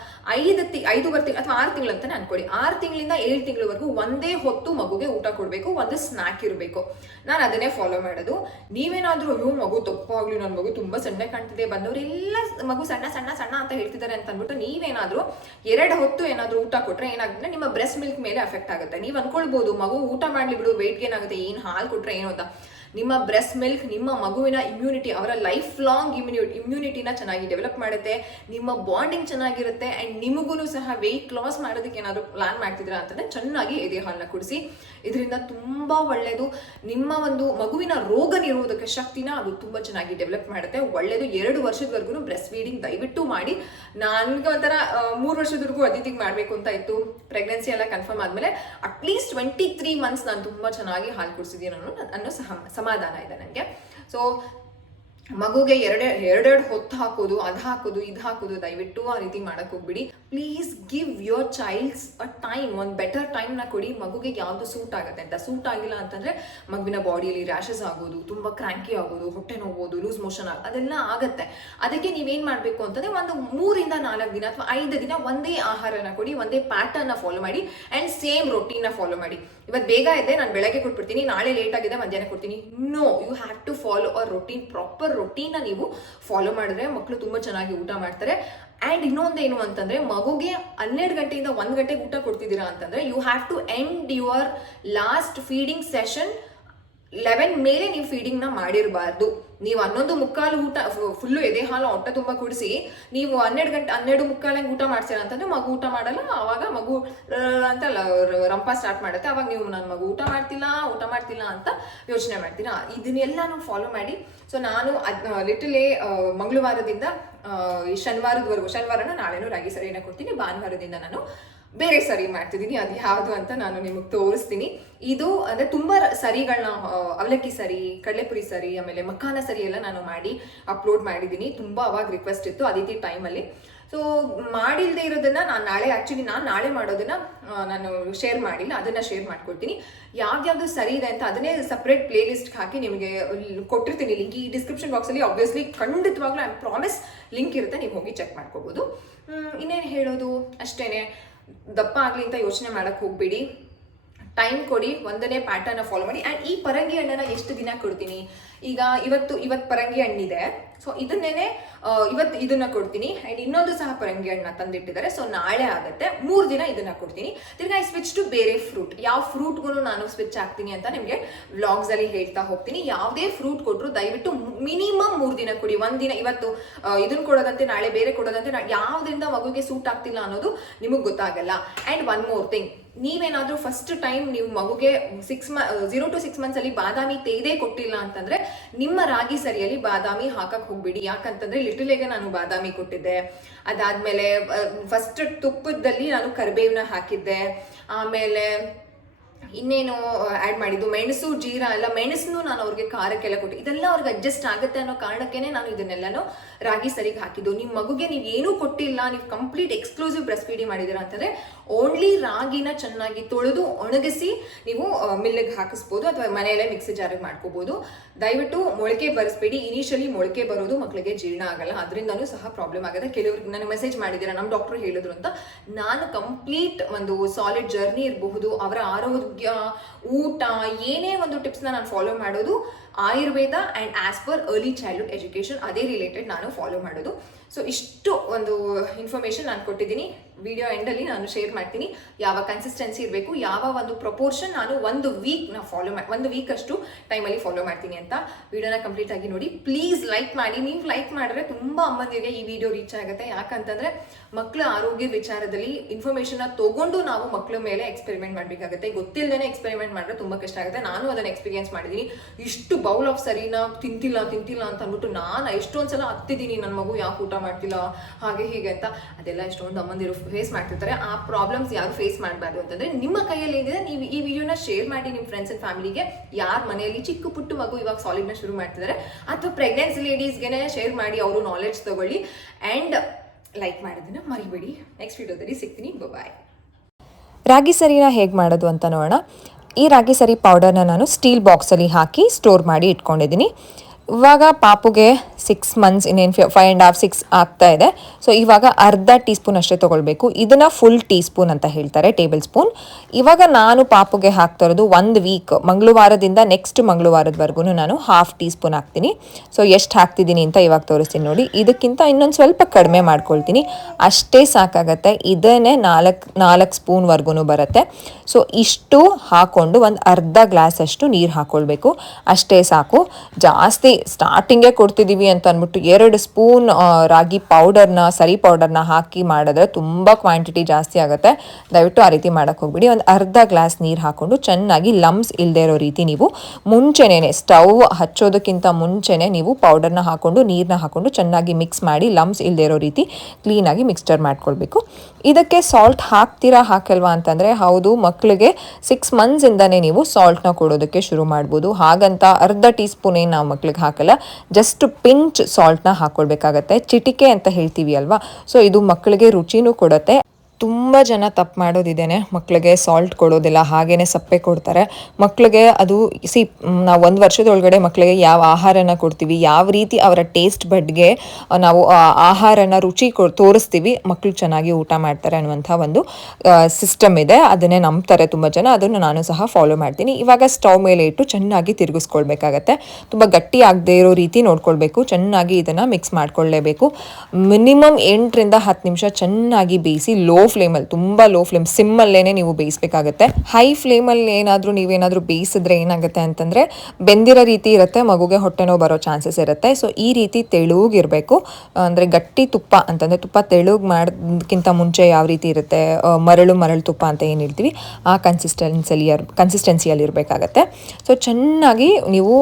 ಐದು ತಿ, ಐದೂವರೆ ತಿಂಗಳು ಅಥವಾ ಆರು ತಿಂಗಳು ಅಂತಾನೆ ಅನ್ಕೊಳ್ಳಿ. ಆರು ತಿಂಗಳಿಂದ ಏಳು ತಿಂಗಳವರೆಗೂ ಒಂದೇ ಹೊತ್ತು ಮಗುಗೆ ಊಟ ಕೊಡಬೇಕು, ಒಂದು ಸ್ನಾಕ್ ಇರಬೇಕು. ನಾನು ಅದನ್ನೇ ಫಾಲೋ ಮಾಡೋದು. ನೀವೇನಾದ್ರೂ ಅಯ್ಯೋ, ಮಗು ದಪ್ಪ ಆಗ್ಲಿ ನನ್ನ ಮಗು ತುಂಬಾ ಸಣ್ಣ ಕಾಣ್ತಿದೆ, ಬಂದವರೆಲ್ಲ ಮಗು ಸಣ್ಣ ಸಣ್ಣ ಸಣ್ಣ ಅಂತ ಹೇಳ್ತಿದ್ದಾರೆ ಅಂತ ಅಂದ್ಬಿಟ್ಟು ನೀವೇನಾದ್ರೂ ಎರಡು ಹೊತ್ತು ಏನಾದ್ರೂ ಊಟ ಕೊಟ್ರೆ ಏನಾಗುತ್ತೆ? ನಿಮ್ಮ ಬ್ರೆಸ್ಟ್ ಮಿಲ್ಕ್ ಮೇಲೆ ಅಫೆಕ್ಟ್ ಆಗುತ್ತೆ. ನೀವು ಅನ್ಕೊಳ್ಬಹುದು ಮಗು ಊಟ ಮಾಡ್ಲಿ ಬಿಡು ವೆಯ್ಟ್ ಏನಾಗುತ್ತೆ ಏನು ಹಾಲು ಕೊಟ್ರೆ ಏನು ಅಂತ. ನಿಮ್ಮ ಬ್ರೆಸ್ಟ್ ಮಿಲ್ಕ್, ನಿಮ್ಮ ಮಗುವಿನ ಇಮ್ಯುನಿಟಿ ಅವರ ಲೈಫ್ ಲಾಂಗ್ ಇಮ್ಯುನಿ ಇಮ್ಯುನಿಟಿನ ಚೆನ್ನಾಗಿ ಡೆವಲಪ್ ಮಾಡುತ್ತೆ. ನಿಮ್ಮ ಬಾಂಡಿಂಗ್ ಚೆನ್ನಾಗಿರುತ್ತೆ ಆ್ಯಂಡ್ ನಿಮಗೂ ಸಹ ವೆಯ್ಟ್ ಲಾಸ್ ಮಾಡೋದಕ್ಕೆ ಏನಾದರೂ ಪ್ಲಾನ್ ಮಾಡ್ತಿದ್ದೀರಾ ಅಂತಂದರೆ ಚೆನ್ನಾಗಿ ಎದೆ ಹಾಲನ್ನ ಕುಡಿಸಿ. ಇದರಿಂದ ತುಂಬ ಒಳ್ಳೆಯದು ನಿಮ್ಮ ಒಂದು ಮಗುವಿನ ರೋಗ ನಿರೋಧಕ ಶಕ್ತಿನ ಅದು ತುಂಬ ಚೆನ್ನಾಗಿ ಡೆವಲಪ್ ಮಾಡುತ್ತೆ. ಒಳ್ಳೆಯದು ಎರಡು ವರ್ಷದವರೆಗೂ ಬ್ರೆಸ್ಟ್ ಫೀಡಿಂಗ್ ದಯವಿಟ್ಟು ಮಾಡಿ. ನನಗೆ ಒಂಥರ ಮೂರು ವರ್ಷದವರೆಗೂ ಅದಿತಿಗೆ ಮಾಡಬೇಕು ಅಂತ ಇತ್ತು. ಪ್ರೆಗ್ನೆನ್ಸಿ ಎಲ್ಲ ಕನ್ಫರ್ಮ್ ಆದಮೇಲೆ ಅಟ್ಲೀಸ್ಟ್ ಟ್ವೆಂಟಿ ತ್ರೀ ಮಂತ್ಸ್ ನಾನು ತುಂಬ ಚೆನ್ನಾಗಿ ಹಾಲು ಕುಡಿಸಿದ್ದೀನಿ ಅನ್ನೋ ಅನ್ನೋ ಸಹ ಸಮಾಧಾನ ಇದೆ ನನಗೆ ಸೊ ಮಗುಗೆ ಎರಡೆ, ಎರಡೆರಡು ಹೊತ್ತು ಹಾಕೋದು, ಅದು ಹಾಕೋದು, ಇದು ಹಾಕೋದು ದಯವಿಟ್ಟು ಆ ರೀತಿ ಮಾಡಕ್ ಹೋಗ್ಬಿಡಿ. Please give your childs a time ಒಂದು ಬೆಟರ್ ಟೈಮ್ನ ಕೊಡಿ. ಮಗುಗೆ ಯಾವುದು ಸೂಟ್ ಆಗುತ್ತೆ ಅಂತ. ಸೂಟ್ ಆಗಿಲ್ಲ ಅಂತಂದ್ರೆ ಮಗುವಿನ ಬಾಡಿಯಲ್ಲಿ ರ್ಯಾಷಸ್ ಆಗೋದು, ತುಂಬಾ ಕ್ರ್ಯಾಂಕಿ ಆಗೋದು, ಹೊಟ್ಟೆ ನೋವೋದು ಲೂಸ್ ಮೋಷನ್ ಆಗ, ಅದೆಲ್ಲ ಆಗತ್ತೆ. ಅದಕ್ಕೆ ನೀವೇನ್ ಮಾಡಬೇಕು ಅಂತಂದ್ರೆ ಒಂದು ಮೂರಿಂದ ನಾಲ್ಕು ದಿನ ಅಥವಾ ಐದು ದಿನ ಒಂದೇ ಆಹಾರನ ಕೊಡಿ, ಒಂದೇ ಪ್ಯಾಟರ್ನ ಫಾಲೋ ಮಾಡಿ ಅಂಡ್ ಸೇಮ್ ರೊಟೀನ್ನ ಫಾಲೋ ಮಾಡಿ. ಇವತ್ತು ಬೇಗ ಇದೆ ನಾನು ಬೆಳಗ್ಗೆ ಕೊಟ್ಬಿಡ್ತೀನಿ, ನಾಳೆ ಲೇಟ್ ಆಗಿದೆ, ಮಧ್ಯಾಹ್ನ ಕೊಡ್ತೀನಿ. No you have to follow a routine proper ರೊಟೀನ್ನ ನೀವು ಫಾಲೋ ಮಾಡಿದ್ರೆ ಮಕ್ಕಳು ತುಂಬಾ ಚೆನ್ನಾಗಿ ಊಟ ಮಾಡ್ತಾರೆ. ಆ್ಯಂಡ್ ಇನ್ನೊಂದೇನು ಅಂತಂದ್ರೆ ಮಗುಗೆ ಹನ್ನೆರಡು ಗಂಟೆಯಿಂದ ಒಂದು ಗಂಟೆಗೆ ಊಟ ಕೊಡ್ತಿದ್ದೀರಾ ಅಂತಂದ್ರೆ you have to end your last feeding session eleven ಮೇಲೆ ನೀವು ಫೀಡಿಂಗ್ನ ಮಾಡಿರಬಾರ್ದು. ನೀವು ಹನ್ನೊಂದು ಮುಕ್ಕಾಲು ಊಟ ಫುಲ್ಲು ಎದೆ ಹಾಲು ಹೊಟ್ಟೆ ತುಂಬ ಕುಡಿಸಿ, ನೀವು ಹನ್ನೆರಡು ಗಂಟೆ, ಹನ್ನೆರಡು ಮುಕ್ಕಾಲಂಗೆ ಊಟ ಮಾಡ್ತೀರ ಅಂತಂದ್ರೆ ಮಗು ಊಟ ಮಾಡಲ್ಲ, ಆವಾಗ ಮಗು ಅಂತ ರಂಪ ಸ್ಟಾರ್ಟ್ ಮಾಡುತ್ತೆ. ಅವಾಗ ನೀವು ನನ್ನ ಮಗು ಊಟ ಮಾಡ್ತಿಲ್ಲ ಊಟ ಮಾಡ್ತಿಲ್ಲ ಅಂತ ಯೋಚನೆ ಮಾಡ್ತೀರಾ. ಇದನ್ನೆಲ್ಲಾನು ಫಾಲೋ ಮಾಡಿ. ಸೊ ನಾನು ಲಿಟಲೇ ಮಂಗಳವಾರದಿಂದ ಶನಿವಾರದವರೆಗೂ, ಶನಿವಾರನ ನಾಳೆನೂ ರಾಗಿ ಸರಿನ ಕೊಡ್ತೀನಿ. ಭಾನುವಾರದಿಂದ ನಾನು ಬೇರೆ ಸರಿ ಮಾಡ್ತಿದ್ದೀನಿ, ಅದು ಯಾವುದು ಅಂತ ನಾನು ನಿಮಗೆ ತೋರಿಸ್ತೀನಿ. ಇದು ಅಂದರೆ ತುಂಬ ಸರಿಗಳನ್ನ ಅವಲಕ್ಕಿ ಸರಿ, ಕಡಲೆಪುರಿ ಸರಿ, ಆಮೇಲೆ ಮಖಾನ ಸರಿ ಎಲ್ಲ ನಾನು ಮಾಡಿ ಅಪ್ಲೋಡ್ ಮಾಡಿದ್ದೀನಿ. ತುಂಬ ಅವಾಗ ರಿಕ್ವೆಸ್ಟ್ ಇತ್ತು ಅದಿತಿ ಟೈಮಲ್ಲಿ ಸೊ ಮಾಡಿಲ್ಲದೆ ಇರೋದನ್ನು ನಾನು ನಾಳೆ ಆ್ಯಕ್ಚುಲಿ ನಾನು ನಾಳೆ ಮಾಡೋದನ್ನು ನಾನು ಶೇರ್ ಮಾಡಿಲ್ಲ, ಅದನ್ನು ಶೇರ್ ಮಾಡ್ಕೊಳ್ತೀನಿ ಯಾವ್ಯಾವ್ದು ಸರಿ ಇದೆ ಅಂತ ಅದನ್ನೇ ಸಪ್ರೇಟ್ ಪ್ಲೇ ಲಿಸ್ಟ್ಗೆ ಹಾಕಿ ನಿಮಗೆ ಕೊಟ್ಟಿರ್ತೀನಿ ಲಿಂಕ್ ಈ ಡಿಸ್ಕ್ರಿಪ್ಷನ್ ಬಾಕ್ಸಲ್ಲಿ ಆಬ್ವಿಯಸ್ಲಿ ಖಂಡಿತವಾಗ್ಲೂ ಐ ಪ್ರಾಮಿಸ್ ಲಿಂಕ್ ಇರುತ್ತೆ, ನೀವು ಹೋಗಿ ಚೆಕ್ ಮಾಡ್ಕೋಬೋದು. ಇನ್ನೇನು ಹೇಳೋದು? ಅಷ್ಟೇನೆ. ದಪ್ಪ ಆಗಲಿ ಅಂತ ಯೋಚನೆ ಮಾಡಕ್ಕೆ ಹೋಗ್ಬೇಡಿ. ಟೈಮ್ ಕೊಡಿ, ಒಂದನೇ ಪ್ಯಾಟರ್ನ ಫಾಲೋ ಮಾಡಿ. ಆ್ಯಂಡ್ ಈ ಪರಂಗಿ ಹಣ್ಣನ್ನು ಎಷ್ಟು ದಿನ ಕೊಡ್ತೀನಿ? ಈಗ ಇವತ್ತು ಇವತ್ತು ಪರಂಗಿ ಹಣ್ಣಿದೆ. ಸೊ ಇದನ್ನೇ ಇವತ್ತು ಇದನ್ನ ಕೊಡ್ತೀನಿ. ಆ್ಯಂಡ್ ಇನ್ನೊಂದು ಸಹ ಪರಂಗಿ ಹಣ್ಣನ್ನ ತಂದಿಟ್ಟಿದ್ದಾರೆ. ಸೊ ನಾಳೆ ಆಗುತ್ತೆ. ಮೂರು ದಿನ ಇದನ್ನ ಕೊಡ್ತೀನಿ. ತಿರ್ಗಾ ಐ ಸ್ವಿಚ್ ಟು ಬೇರೆ ಫ್ರೂಟ್ ಯಾವ ಫ್ರೂಟ್ಗೂ ನಾನು ಸ್ವಿಚ್ ಆಗ್ತೀನಿ ಅಂತ ನಿಮಗೆ ವ್ಲಾಗ್ಸಲ್ಲಿ ಹೇಳ್ತಾ ಹೋಗ್ತೀನಿ. ಯಾವುದೇ ಫ್ರೂಟ್ ಕೊಟ್ಟರು ದಯವಿಟ್ಟು ಮಿನಿಮಮ್ ಮೂರು ದಿನ ಕೊಡಿ. ಒಂದು ದಿನ ಇವತ್ತು ಇದನ್ನ ಕೊಡೋದಂತೆ, ನಾಳೆ ಬೇರೆ ಕೊಡೋದಂತೆ ಯಾವ್ದ್ರಿಂದ ಮಗುಗೆ ಸೂಟ್ ಆಗ್ತಿಲ್ಲ ಅನ್ನೋದು ನಿಮಗೆ ಗೊತ್ತಾಗಲ್ಲ. ಆ್ಯಂಡ್ ಒನ್ ಮೋರ್ ಥಿಂಗ್ ನೀವೇನಾದ್ರೂ ಫಸ್ಟ್ ಟೈಮ್ ನೀವು ಮಗುಗೆ ಸಿಕ್ಸ್ ಮ ಜೀರೋ ಟು ಸಿಕ್ಸ್ ಮಂತ್ಸ್ ಅಲ್ಲಿ ಬಾದಾಮಿ ತೆಗೆದೇ ಕೊಟ್ಟಿಲ್ಲ ಅಂತಂದ್ರೆ ನಿಮ್ಮ ರಾಗಿ ಸರಿಯಲ್ಲಿ ಬಾದಾಮಿ ಹಾಕಕ್ ಹೋಗ್ಬಿಡಿ. ಯಾಕಂತಂದ್ರೆ ಲಿಟಲಿಗೆ ನಾನು ಬಾದಾಮಿ ಕೊಟ್ಟಿದ್ದೆ. ಅದಾದ್ಮೇಲೆ ಫಸ್ಟ್ ತುಪ್ಪದಲ್ಲಿ ನಾನು ಕರಿಬೇವನ್ನ ಹಾಕಿದ್ದೆ. ಆಮೇಲೆ ಇನ್ನೇನು ಆ್ಯಡ್ ಮಾಡಿದ್ದು? ಮೆಣಸು, ಜೀರಾ ಎಲ್ಲ, ಮೆಣಸನ್ನು ನಾನು ಅವ್ರಿಗೆ ಖಾರಕ್ಕೆಲ್ಲ ಕೊಟ್ಟು, ಇದೆಲ್ಲ ಅವ್ರಿಗೆ ಅಡ್ಜಸ್ಟ್ ಆಗುತ್ತೆ ಅನ್ನೋ ಕಾರಣಕ್ಕೇನೆ ನಾನು ಇದನ್ನೆಲ್ಲನೂ ರಾಗಿ ಸರಿಗೆ ಹಾಕಿದ್ದು. ನಿಮ್ಮ ಮಗುಗೆ ನೀವು ಏನೂ ಕೊಟ್ಟಿಲ್ಲ, ನೀವು ಕಂಪ್ಲೀಟ್ ಎಕ್ಸ್ಕ್ಲೂಸಿವ್ ಬ್ರೆಸ್ಟ್ ಫೀಡಿಂಗ್ ಮಾಡಿದ್ದೀರಾ ಅಂತಂದರೆ ಓನ್ಲಿ ರಾಗಿನ ಚೆನ್ನಾಗಿ ತೊಳೆದು ಒಣಗಿಸಿ ನೀವು ಮಿಲ್ಲಿಗೆ ಹಾಕಿಸ್ಬೋದು ಅಥವಾ ಮನೆಯಲ್ಲೇ ಮಿಕ್ಸಿ ಜಾರಿಗೆ ಮಾಡ್ಕೋಬೋದು. ದಯವಿಟ್ಟು ಮೊಳಕೆ ಬರೆಸ್ಬೇಡಿ. ಇನಿಷಿಯಲಿ ಮೊಳಕೆ ಬರೋದು ಮಕ್ಕಳಿಗೆ ಜೀರ್ಣ ಆಗಲ್ಲ. ಅದರಿಂದನೂ ಸಹ ಪ್ರಾಬ್ಲಮ್ ಆಗುತ್ತೆ. ಕೆಲವ್ರಿಗೆ ನನಗೆ ಮೆಸೇಜ್ ಮಾಡಿದ್ದೀರಾ ನಮ್ಮ ಡಾಕ್ಟ್ರು ಹೇಳಿದ್ರು ಅಂತ, ನಾನು ಕಂಪ್ಲೀಟ್ ಒಂದು ಸಾಲಿಡ್ ಜರ್ನಿ ಇರಬಹುದು, ಅವರ ಆರೋಗ್ಯ ಊಟ ಏನೇ ಒಂದು ಟಿಪ್ಸ್ನ ನಾನು ಫಾಲೋ ಮಾಡೋದು Ayurveda and as per early childhood education ಅದೇ ರಿಲೇಟೆಡ್ ನಾನು ಫಾಲೋ ಮಾಡೋದು. ಸೊ ಇಷ್ಟು ಒಂದು ಇನ್ಫಾರ್ಮೇಷನ್ ನಾನು ಕೊಟ್ಟಿದ್ದೀನಿ. ವಿಡಿಯೋ ಎಂಡಲ್ಲಿ ನಾನು ಶೇರ್ ಮಾಡ್ತೀನಿ. ಯಾವ ಕನ್ಸಿಸ್ಟೆನ್ಸಿ ಇರಬೇಕು, ಯಾವ ಒಂದು ಪ್ರಪೋರ್ಷನ್ ನಾನು ಒಂದು ವೀಕ್ ನಾ ಫಾಲೋ ಮಾಡಿ ಒಂದು ವೀಕ್ ಅಷ್ಟು ಟೈಮಲ್ಲಿ ಫಾಲೋ ಮಾಡ್ತೀನಿ ಅಂತ ವಿಡಿಯೋನ ಕಂಪ್ಲೀಟ್ ಆಗಿ ನೋಡಿ. ಪ್ಲೀಸ್ ಲೈಕ್ ಮಾಡಿ. ನೀವು ಲೈಕ್ ಮಾಡಿದ್ರೆ ತುಂಬ ಅಮ್ಮಂದಿರಿಗೆ ಈ ವಿಡಿಯೋ ರೀಚ್ ಆಗುತ್ತೆ. ಯಾಕಂತಂದರೆ ಮಕ್ಕಳ ಆರೋಗ್ಯ ವಿಚಾರದಲ್ಲಿ ಇನ್ಫಾರ್ಮೇಷನ್ನ ತೊಗೊಂಡು ನಾವು ಮಕ್ಕಳ ಮೇಲೆ ಎಕ್ಸ್ಪೆರಿಮೆಂಟ್ ಮಾಡಬೇಕಾಗುತ್ತೆ. ಗೊತ್ತಿಲ್ಲದೇ ಎಕ್ಸ್ಪೆರಿಮೆಂಟ್ ಮಾಡಿದ್ರೆ ತುಂಬ ಕಷ್ಟ ಆಗುತ್ತೆ. ನಾನು ಅದನ್ನು ಎಕ್ಸ್ಪೀರಿಯನ್ಸ್ ಮಾಡಿದ್ದೀನಿ. ಇಷ್ಟು ಬೌಲ್ ಆಫ್ ಸರಿನಾ ತಿಂತಿಲ್ಲ ತಿಂತಿಲ್ಲ ಅಂತ ಅಂದ್ಬಿಟ್ಟು ನಾನು ಎಷ್ಟೊಂದು ಸಲ ಹತ್ತಿದ್ದೀನಿ ನನ್ನ ಮಗು ಯಾಕೆ ಊಟ ಮಾಡ್ತಿಲ್ಲ, ಹಾಗೆ ಹೀಗೆ ಅಂತ. ಅದೆಲ್ಲ ಎಷ್ಟೊಂದು ಅಮ್ಮಂದಿರು ಫೇಸ್ ಮಾಡ್ತಿರ್ತಾರೆ. ಆ ಪ್ರಾಬ್ಲಮ್ಸ್ ಯಾರು ಫೇಸ್ ಮಾಡಬಾರ್ದು ಅಂತಂದ್ರೆ ನಿಮ್ಮ ಕೈಯಲ್ಲಿ ಏನಿದೆ, ನೀವು ಈ ವಿಡಿಯೋನ ಶೇರ್ ಮಾಡಿ ನಿಮ್ಮ ಫ್ರೆಂಡ್ಸ್ ಅಂಡ್ ಫ್ಯಾಮಿಲಿಗೆ ಯಾರ ಮನೆಯಲ್ಲಿ ಚಿಕ್ಕ ಪುಟ್ಟ ಮಗು ಇವಾಗ ಸಾಲಿಡ್ನ ಶುರು ಮಾಡ್ತಿದ್ದಾರೆ, ಅಥವಾ ಪ್ರೆಗ್ನೆನ್ಸಿ ಲೇಡೀಸ್ಗೆ ಶೇರ್ ಮಾಡಿ ಅವರು ನಾಲೆಡ್ಜ್ ತಗೊಳ್ಳಿ. ಆ್ಯಂಡ್ ಲೈಕ್ ಮಾಡೋದನ್ನ ಮರಿಬೇಡಿ. ನೆಕ್ಸ್ಟ್ ವಿಡಿಯೋದಲ್ಲಿ ಸಿಗ್ತೀನಿ. ಬಾಯ್ ರಾಗಿ ಸರಿನ ಹೇಗೆ ಮಾಡೋದು ಅಂತ ನೋಡೋಣ. ಈ ರಾಗಿ ಸರಿ ಪೌಡರ್ನ ನಾನು ಸ್ಟೀಲ್ ಬಾಕ್ಸಲ್ಲಿ ಹಾಕಿ ಸ್ಟೋರ್ ಮಾಡಿ ಇಟ್ಕೊಂಡಿದ್ದೀನಿ. ಇವಾಗ ಪಾಪುಗೆ ಸಿಕ್ಸ್ ಮಂತ್ಸ್ ಇನ್ನೇನು ಫೈವ್ ಆ್ಯಂಡ್ ಹಾಫ್ ಸಿಕ್ಸ್ ಆಗ್ತಾ ಇದೆ. ಸೊ ಇವಾಗ ಅರ್ಧ ಟೀ ಸ್ಪೂನ್ ಅಷ್ಟೇ ತೊಗೊಳ್ಬೇಕು. ಇದನ್ನು ಫುಲ್ ಟೀ ಸ್ಪೂನ್ ಅಂತ ಹೇಳ್ತಾರೆ ಟೇಬಲ್ ಸ್ಪೂನ್ ಇವಾಗ ನಾನು ಪಾಪುಗೆ ಹಾಕ್ತಾ ಇರೋದು ಒಂದು ವೀಕ್ ಮಂಗಳವಾರದಿಂದ ನೆಕ್ಸ್ಟ್ ಮಂಗಳವಾರದವರೆಗೂ ನಾನು ಹಾಫ್ ಟೀ ಸ್ಪೂನ್ ಹಾಕ್ತೀನಿ. ಸೊ ಎಷ್ಟು ಹಾಕ್ತಿದ್ದೀನಿ ಅಂತ ಇವಾಗ ತೋರಿಸ್ತೀನಿ ನೋಡಿ. ಇದಕ್ಕಿಂತ ಇನ್ನೊಂದು ಸ್ವಲ್ಪ ಕಡಿಮೆ ಮಾಡ್ಕೊಳ್ತೀನಿ. ಅಷ್ಟೇ ಸಾಕಾಗತ್ತೆ. ಇದನ್ನೇ ನಾಲ್ಕು ನಾಲ್ಕು ಸ್ಪೂನ್ವರೆಗೂ ಬರುತ್ತೆ. ಸೊ ಇಷ್ಟು ಹಾಕ್ಕೊಂಡು ಒಂದು ಅರ್ಧ ಗ್ಲಾಸ್ ಅಷ್ಟು ನೀರು ಹಾಕ್ಕೊಳ್ಬೇಕು ಅಷ್ಟೇ ಸಾಕು. ಜಾಸ್ತಿ ಸ್ಟಾರ್ಟಿಂಗೇ ಕೊಡ್ತಿದ್ದೀವಿ ಅಂತ ಅಂದ್ಬಿಟ್ಟು ಎರಡು ಸ್ಪೂನ್ ರಾಗಿ ಪೌಡರ್ನ ಸರಿ ಪೌಡರ್ನ ಹಾಕಿ ಮಾಡಿದ್ರೆ ತುಂಬ ಕ್ವಾಂಟಿಟಿ ಜಾಸ್ತಿ ಆಗುತ್ತೆ. ದಯವಿಟ್ಟು ಆ ರೀತಿ ಮಾಡೋಕ್ಕೆ ಹೋಗ್ಬಿಡಿ. ಒಂದು ಅರ್ಧ ಗ್ಲಾಸ್ ನೀರು ಹಾಕ್ಕೊಂಡು ಚೆನ್ನಾಗಿ ಲಮ್ಸ್ ಇಲ್ಲದೆ ಇರೋ ರೀತಿ ನೀವು ಮುಂಚೆನೇ ಸ್ಟವ್ ಹಚ್ಚೋದಕ್ಕಿಂತ ಮುಂಚೆನೇ ನೀವು ಪೌಡರ್ನ ಹಾಕ್ಕೊಂಡು ನೀರನ್ನ ಹಾಕ್ಕೊಂಡು ಚೆನ್ನಾಗಿ ಮಿಕ್ಸ್ ಮಾಡಿ ಲಮ್ಸ್ ಇಲ್ಲದೆ ಇರೋ ರೀತಿ ಕ್ಲೀನಾಗಿ ಮಿಕ್ಸ್ಚರ್ ಮಾಡ್ಕೊಳ್ಬೇಕು. ಇದಕ್ಕೆ ಸಾಲ್ಟ್ ಹಾಕ್ತೀರಾ, ಹಾಕಲ್ವಾ ಅಂತಂದರೆ ಹೌದು ಮಕ್ಕಳಿಗೆ ಸಿಕ್ಸ್ ಮಂತ್ಸಿಂದನೇ ನೀವು ಸಾಲ್ಟ್ನ ಕೊಡೋದಕ್ಕೆ ಶುರು ಮಾಡ್ಬೋದು. ಹಾಗಂತ ಅರ್ಧ ಟೀ ಸ್ಪೂನ್ ಏನು ನಾವು ಮಕ್ಕಳಿಗೆ ಹಾಕಲ್ಲ ಜಸ್ಟ್ ಪಿಂಚ್ ಸಾಲ್ಟ್ನ ಹಾಕ್ಕೊಳ್ಬೇಕಾಗತ್ತೆ ಚಿಟಿಕೆ ಅಂತ ಹೇಳ್ತೀವಿ ಅಲ್ವಾ? ಸೊ ಇದು ಮಕ್ಕಳಿಗೆ ರುಚಿನೂ ಕೊಡುತ್ತೆ. ತುಂಬ ಜನ ತಪ್ಪು ಮಾಡೋದಿದ್ದೇನೆ ಮಕ್ಕಳಿಗೆ ಸಾಲ್ಟ್ ಕೊಡೋದಿಲ್ಲ, ಹಾಗೇನೆ ಸಪ್ಪೆ ಕೊಡ್ತಾರೆ. ಮಕ್ಕಳಿಗೆ ಅದು ಸಿ ನಾವು ಒಂದು ವರ್ಷದೊಳಗಡೆ ಮಕ್ಕಳಿಗೆ ಯಾವ ಆಹಾರನ ಕೊಡ್ತೀವಿ, ಯಾವ ರೀತಿ ಅವರ ಟೇಸ್ಟ್ ಬಡ್ಗೆ ನಾವು ಆಹಾರನ ರುಚಿ ಕೊ, ತೋರಿಸ್ತೀವಿ ಮಕ್ಕಳು ಚೆನ್ನಾಗಿ ಊಟ ಮಾಡ್ತಾರೆ ಅನ್ನುವಂಥ ಒಂದು ಸಿಸ್ಟಮ್ ಇದೆ. ಅದನ್ನೇ ನಂಬ್ತಾರೆ ತುಂಬ ಜನ. ಅದನ್ನು ನಾನು ಸಹ ಫಾಲೋ ಮಾಡ್ತೀನಿ. ಇವಾಗ ಸ್ಟವ್ ಮೇಲೆ ಇಟ್ಟು ಚೆನ್ನಾಗಿ ತಿರುಗಿಸ್ಕೊಳ್ಬೇಕಾಗತ್ತೆ. ತುಂಬ ಗಟ್ಟಿ ಆಗದೇ ಇರೋ ರೀತಿ ನೋಡ್ಕೊಳ್ಬೇಕು. ಚೆನ್ನಾಗಿ ಇದನ್ನು ಮಿಕ್ಸ್ ಮಾಡ್ಕೊಳ್ಳೇಬೇಕು ಮಿನಿಮಮ್ ಎಂಟರಿಂದ ಹತ್ತು ನಿಮಿಷ ಚೆನ್ನಾಗಿ ಬೇಯಿಸಿ ಲೋ ಫ್ಲೇಮಲ್ಲಿ ತುಂಬ ಲೋ ಫ್ಲೇಮ್ ಸಿಮ್ಮಲ್ಲೇ ನೀವು ಬೇಯಿಸ್ಬೇಕಾಗತ್ತೆ. ಹೈ ಫ್ಲೇಮಲ್ಲಿ ಏನಾದರೂ ನೀವೇನಾದರೂ ಬೇಯಿಸಿದ್ರೆ ಏನಾಗುತ್ತೆ ಅಂತಂದರೆ, ಬೆಂದಿರೋ ರೀತಿ ಇರುತ್ತೆ, ಮಗುಗೆ ಹೊಟ್ಟೆ ನೋವು ಬರೋ ಚಾನ್ಸಸ್ ಇರುತ್ತೆ. ಸೊ ಈ ರೀತಿ ತೆಳುಗಿರಬೇಕು. ಅಂದರೆ ಗಟ್ಟಿ ತುಪ್ಪ ಅಂತಂದರೆ, ತುಪ್ಪ ತೆಳುಗ್ ಮಾಡೋದಕ್ಕಿಂತ ಮುಂಚೆ ಯಾವ ರೀತಿ ಇರುತ್ತೆ ಮರಳು ಮರಳು ತುಪ್ಪ ಅಂತ ಏನು ಹೇಳ್ತೀವಿ, ಆ ಕನ್ಸಿಸ್ಟೆನ್ಸಲ್ಲಿ ಕನ್ಸಿಸ್ಟೆನ್ಸಿಯಲ್ಲಿ ಇರಬೇಕಾಗತ್ತೆ. ಸೊ ಚೆನ್ನಾಗಿ ನೀವು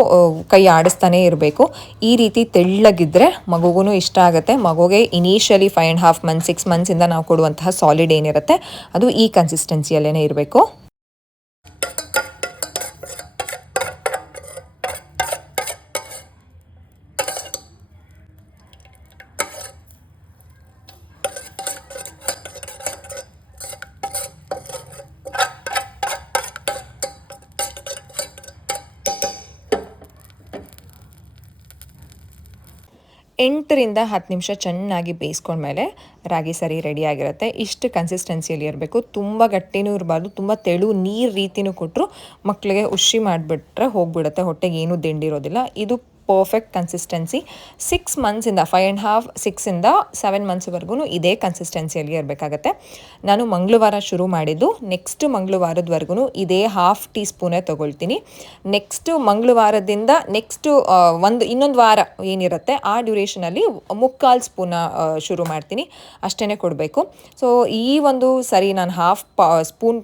ಕೈ ಆಡಿಸ್ತಾನೇ ಇರಬೇಕು. ಈ ರೀತಿ ತೆಳ್ಳಗಿದ್ರೆ ಮಗುಗೂ ಇಷ್ಟ ಆಗುತ್ತೆ. ಮಗುಗೆ initially five and half month six ಮಂತ್ಸಿಂದ ನಾವು ಕೊಡುವಂತಹ ಸಾಲಿಡ್ ಏನಿರುತ್ತೆ ಅದು ಈ ಕನ್ಸಿಸ್ಟೆನ್ಸಿಯಲ್ಲೇ ಇರಬೇಕು. ಎಂಟರಿಂದ ಹತ್ತು ನಿಮಿಷ ಚೆನ್ನಾಗಿ ಬೇಯಿಸ್ಕೊಂಡ್ಮೇಲೆ ರಾಗಿ ಸರಿ ರೆಡಿಯಾಗಿರುತ್ತೆ. ಇಷ್ಟು ಕನ್ಸಿಸ್ಟೆನ್ಸಿಯಲ್ಲಿ ಇರಬೇಕು. ತುಂಬ ಗಟ್ಟಿನೂ ಇರಬಾರ್ದು, ತುಂಬ ತೆಳು ನೀರು ರೀತಿನೂ ಕೊಟ್ಟರು ಮಕ್ಕಳಿಗೆ ಹುಷಿ ಮಾಡಿಬಿಟ್ರೆ ಹೋಗ್ಬಿಡುತ್ತೆ. ಹೊಟ್ಟೆಗೆ ಏನೂ ದಿಂಡಿರೋದಿಲ್ಲ. ಇದು ಪರ್ಫೆಕ್ಟ್ ಕನ್ಸಿಸ್ಟೆನ್ಸಿ ಸಿಕ್ಸ್ ಮಂತ್ಸಿಂದ ಫೈವ್ ಆ್ಯಂಡ್ ಹಾಫ್ ಸಿಕ್ಸಿಂದ ಸೆವೆನ್ ಮಂತ್ಸ್ವರೆಗೂ ಇದೇ ಕನ್ಸಿಸ್ಟೆನ್ಸಿಯಲ್ಲಿ ಇರಬೇಕಾಗತ್ತೆ. ನಾನು ಮಂಗಳವಾರ ಶುರು ಮಾಡಿದ್ದು ನೆಕ್ಸ್ಟ್ ಮಂಗಳವಾರದವರೆಗೂ ಇದೇ ಹಾಫ್ ಟೀ ಸ್ಪೂನೇ ತೊಗೊಳ್ತೀನಿ. ನೆಕ್ಸ್ಟು ಮಂಗಳವಾರದಿಂದ ನೆಕ್ಸ್ಟು ಒಂದು, ಇನ್ನೊಂದು ವಾರ ಏನಿರುತ್ತೆ, ಆ ಡ್ಯೂರೇಷನಲ್ಲಿ ಮುಕ್ಕಾಲು ಸ್ಪೂನ ಶುರು ಮಾಡ್ತೀನಿ. ಅಷ್ಟೇ ಕೊಡಬೇಕು. ಸೊ ಈ ಒಂದು ಸರಿ ನಾನು ಹಾಫ್ ಪ ಸ್ಪೂನ್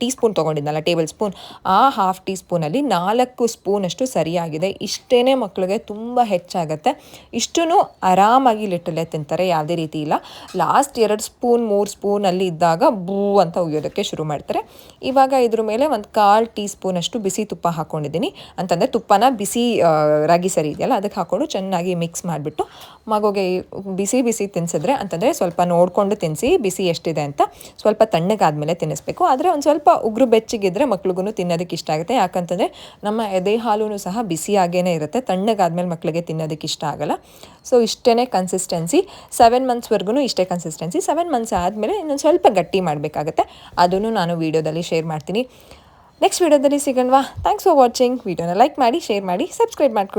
ಟೀ ಸ್ಪೂನ್ ತೊಗೊಂಡಿದ್ನಲ್ಲ ಟೇಬಲ್ ಸ್ಪೂನ್ ಆ ಹಾಫ್ ಟೀ ಸ್ಪೂನಲ್ಲಿ ನಾಲ್ಕು ಸ್ಪೂನಷ್ಟು ಸರಿಯಾಗಿದೆ. ಇಷ್ಟೇ ಮಕ್ಕಳಿಗೆ ತುಂಬ ಹೆಚ್ಚಾಗುತ್ತೆ. ಇಷ್ಟೂ ಆರಾಮಾಗಿ ಲಿಟ್ಟಲ್ಲೇ ತಿಂತಾರೆ, ಯಾವುದೇ ರೀತಿ ಇಲ್ಲ. ಲಾಸ್ಟ್ ಎರಡು ಸ್ಪೂನ್, ಮೂರು ಸ್ಪೂನಲ್ಲಿ ಇದ್ದಾಗ ಬೂ ಅಂತ ಉಗಿಯೋದಕ್ಕೆ ಶುರು ಮಾಡ್ತಾರೆ. ಇವಾಗ ಇದ್ರ ಮೇಲೆ ಒಂದು ಕಾಲು ಟೀ ಸ್ಪೂನ್ ಅಷ್ಟು ಬಿಸಿ ತುಪ್ಪ ಹಾಕೊಂಡಿದ್ದೀನಿ. ಅಂತಂದರೆ ತುಪ್ಪನ ಬಿಸಿ ರಾಗಿ ಸರಿ ಇದೆಯಲ್ಲ, ಅದಕ್ಕೆ ಹಾಕ್ಕೊಂಡು ಚೆನ್ನಾಗಿ ಮಿಕ್ಸ್ ಮಾಡಿಬಿಟ್ಟು ಮಗುಗೆ ಬಿಸಿ ಬಿಸಿ ತಿನ್ಸಿದ್ರೆ ಅಂತಂದರೆ ಸ್ವಲ್ಪ ನೋಡಿಕೊಂಡು ತಿನ್ನಿಸಿ ಬಿಸಿ ಎಷ್ಟಿದೆ ಅಂತ ಸ್ವಲ್ಪ ತಣ್ಣಗಾದ್ಮೇಲೆ ತಿನ್ನಿಸ್ಬೇಕು. ಆದರೆ ಒಂದು ಸ್ವಲ್ಪ ಉಗುರು ಬೆಚ್ಚಗಿದ್ರೆ ಮಕ್ಳಿಗೂ ತಿನ್ನೋದಕ್ಕೆ ಇಷ್ಟ ಆಗುತ್ತೆ. ಯಾಕಂತಂದರೆ ನಮ್ಮ ಎದೆ ಹಾಲು ಸಹ ಬಿಸಿಯಾಗೇ ಇರುತ್ತೆ. ತಣ್ಣಗಾದ್ಮೇಲೆ ಮಕ್ಕಳಿಗೆ ತಿನ್ನೋದಕ್ಕೆ ಇಷ್ಟ ಆಗಲ್ಲ. ಸೊ ಇಷ್ಟೇ ಕನ್ಸಿಸ್ಟೆನ್ಸಿ ಸೆವೆನ್ ಮಂತ್ಸ್ವರೆಗೂ ಇಷ್ಟೇ ಕನ್ಸಿಸ್ಟೆನ್ಸಿ ಸೆವೆನ್ ಮಂತ್ಸ್ ಆದಮೇಲೆ ಇನ್ನೊಂದು ಸ್ವಲ್ಪ ಗಟ್ಟಿ ಮಾಡಬೇಕಾಗತ್ತೆ. ಅದನ್ನು ನಾನು ವೀಡಿಯೋದಲ್ಲಿ ಶೇರ್ ಮಾಡ್ತೀನಿ. ನೆಕ್ಸ್ಟ್ ವೀಡಿಯೋದಲ್ಲಿ ಸಿಗೋಣವಾ? ಥ್ಯಾಂಕ್ಸ್ ಫಾರ್ ವಾಚಿಂಗ್ ವೀಡಿಯೋನ ಲೈಕ್ ಮಾಡಿ ಶೇರ್ ಮಾಡಿ ಸಬ್ಸ್ಕ್ರೈಬ್ ಮಾಡ್ಕೊಳ್ಳಿ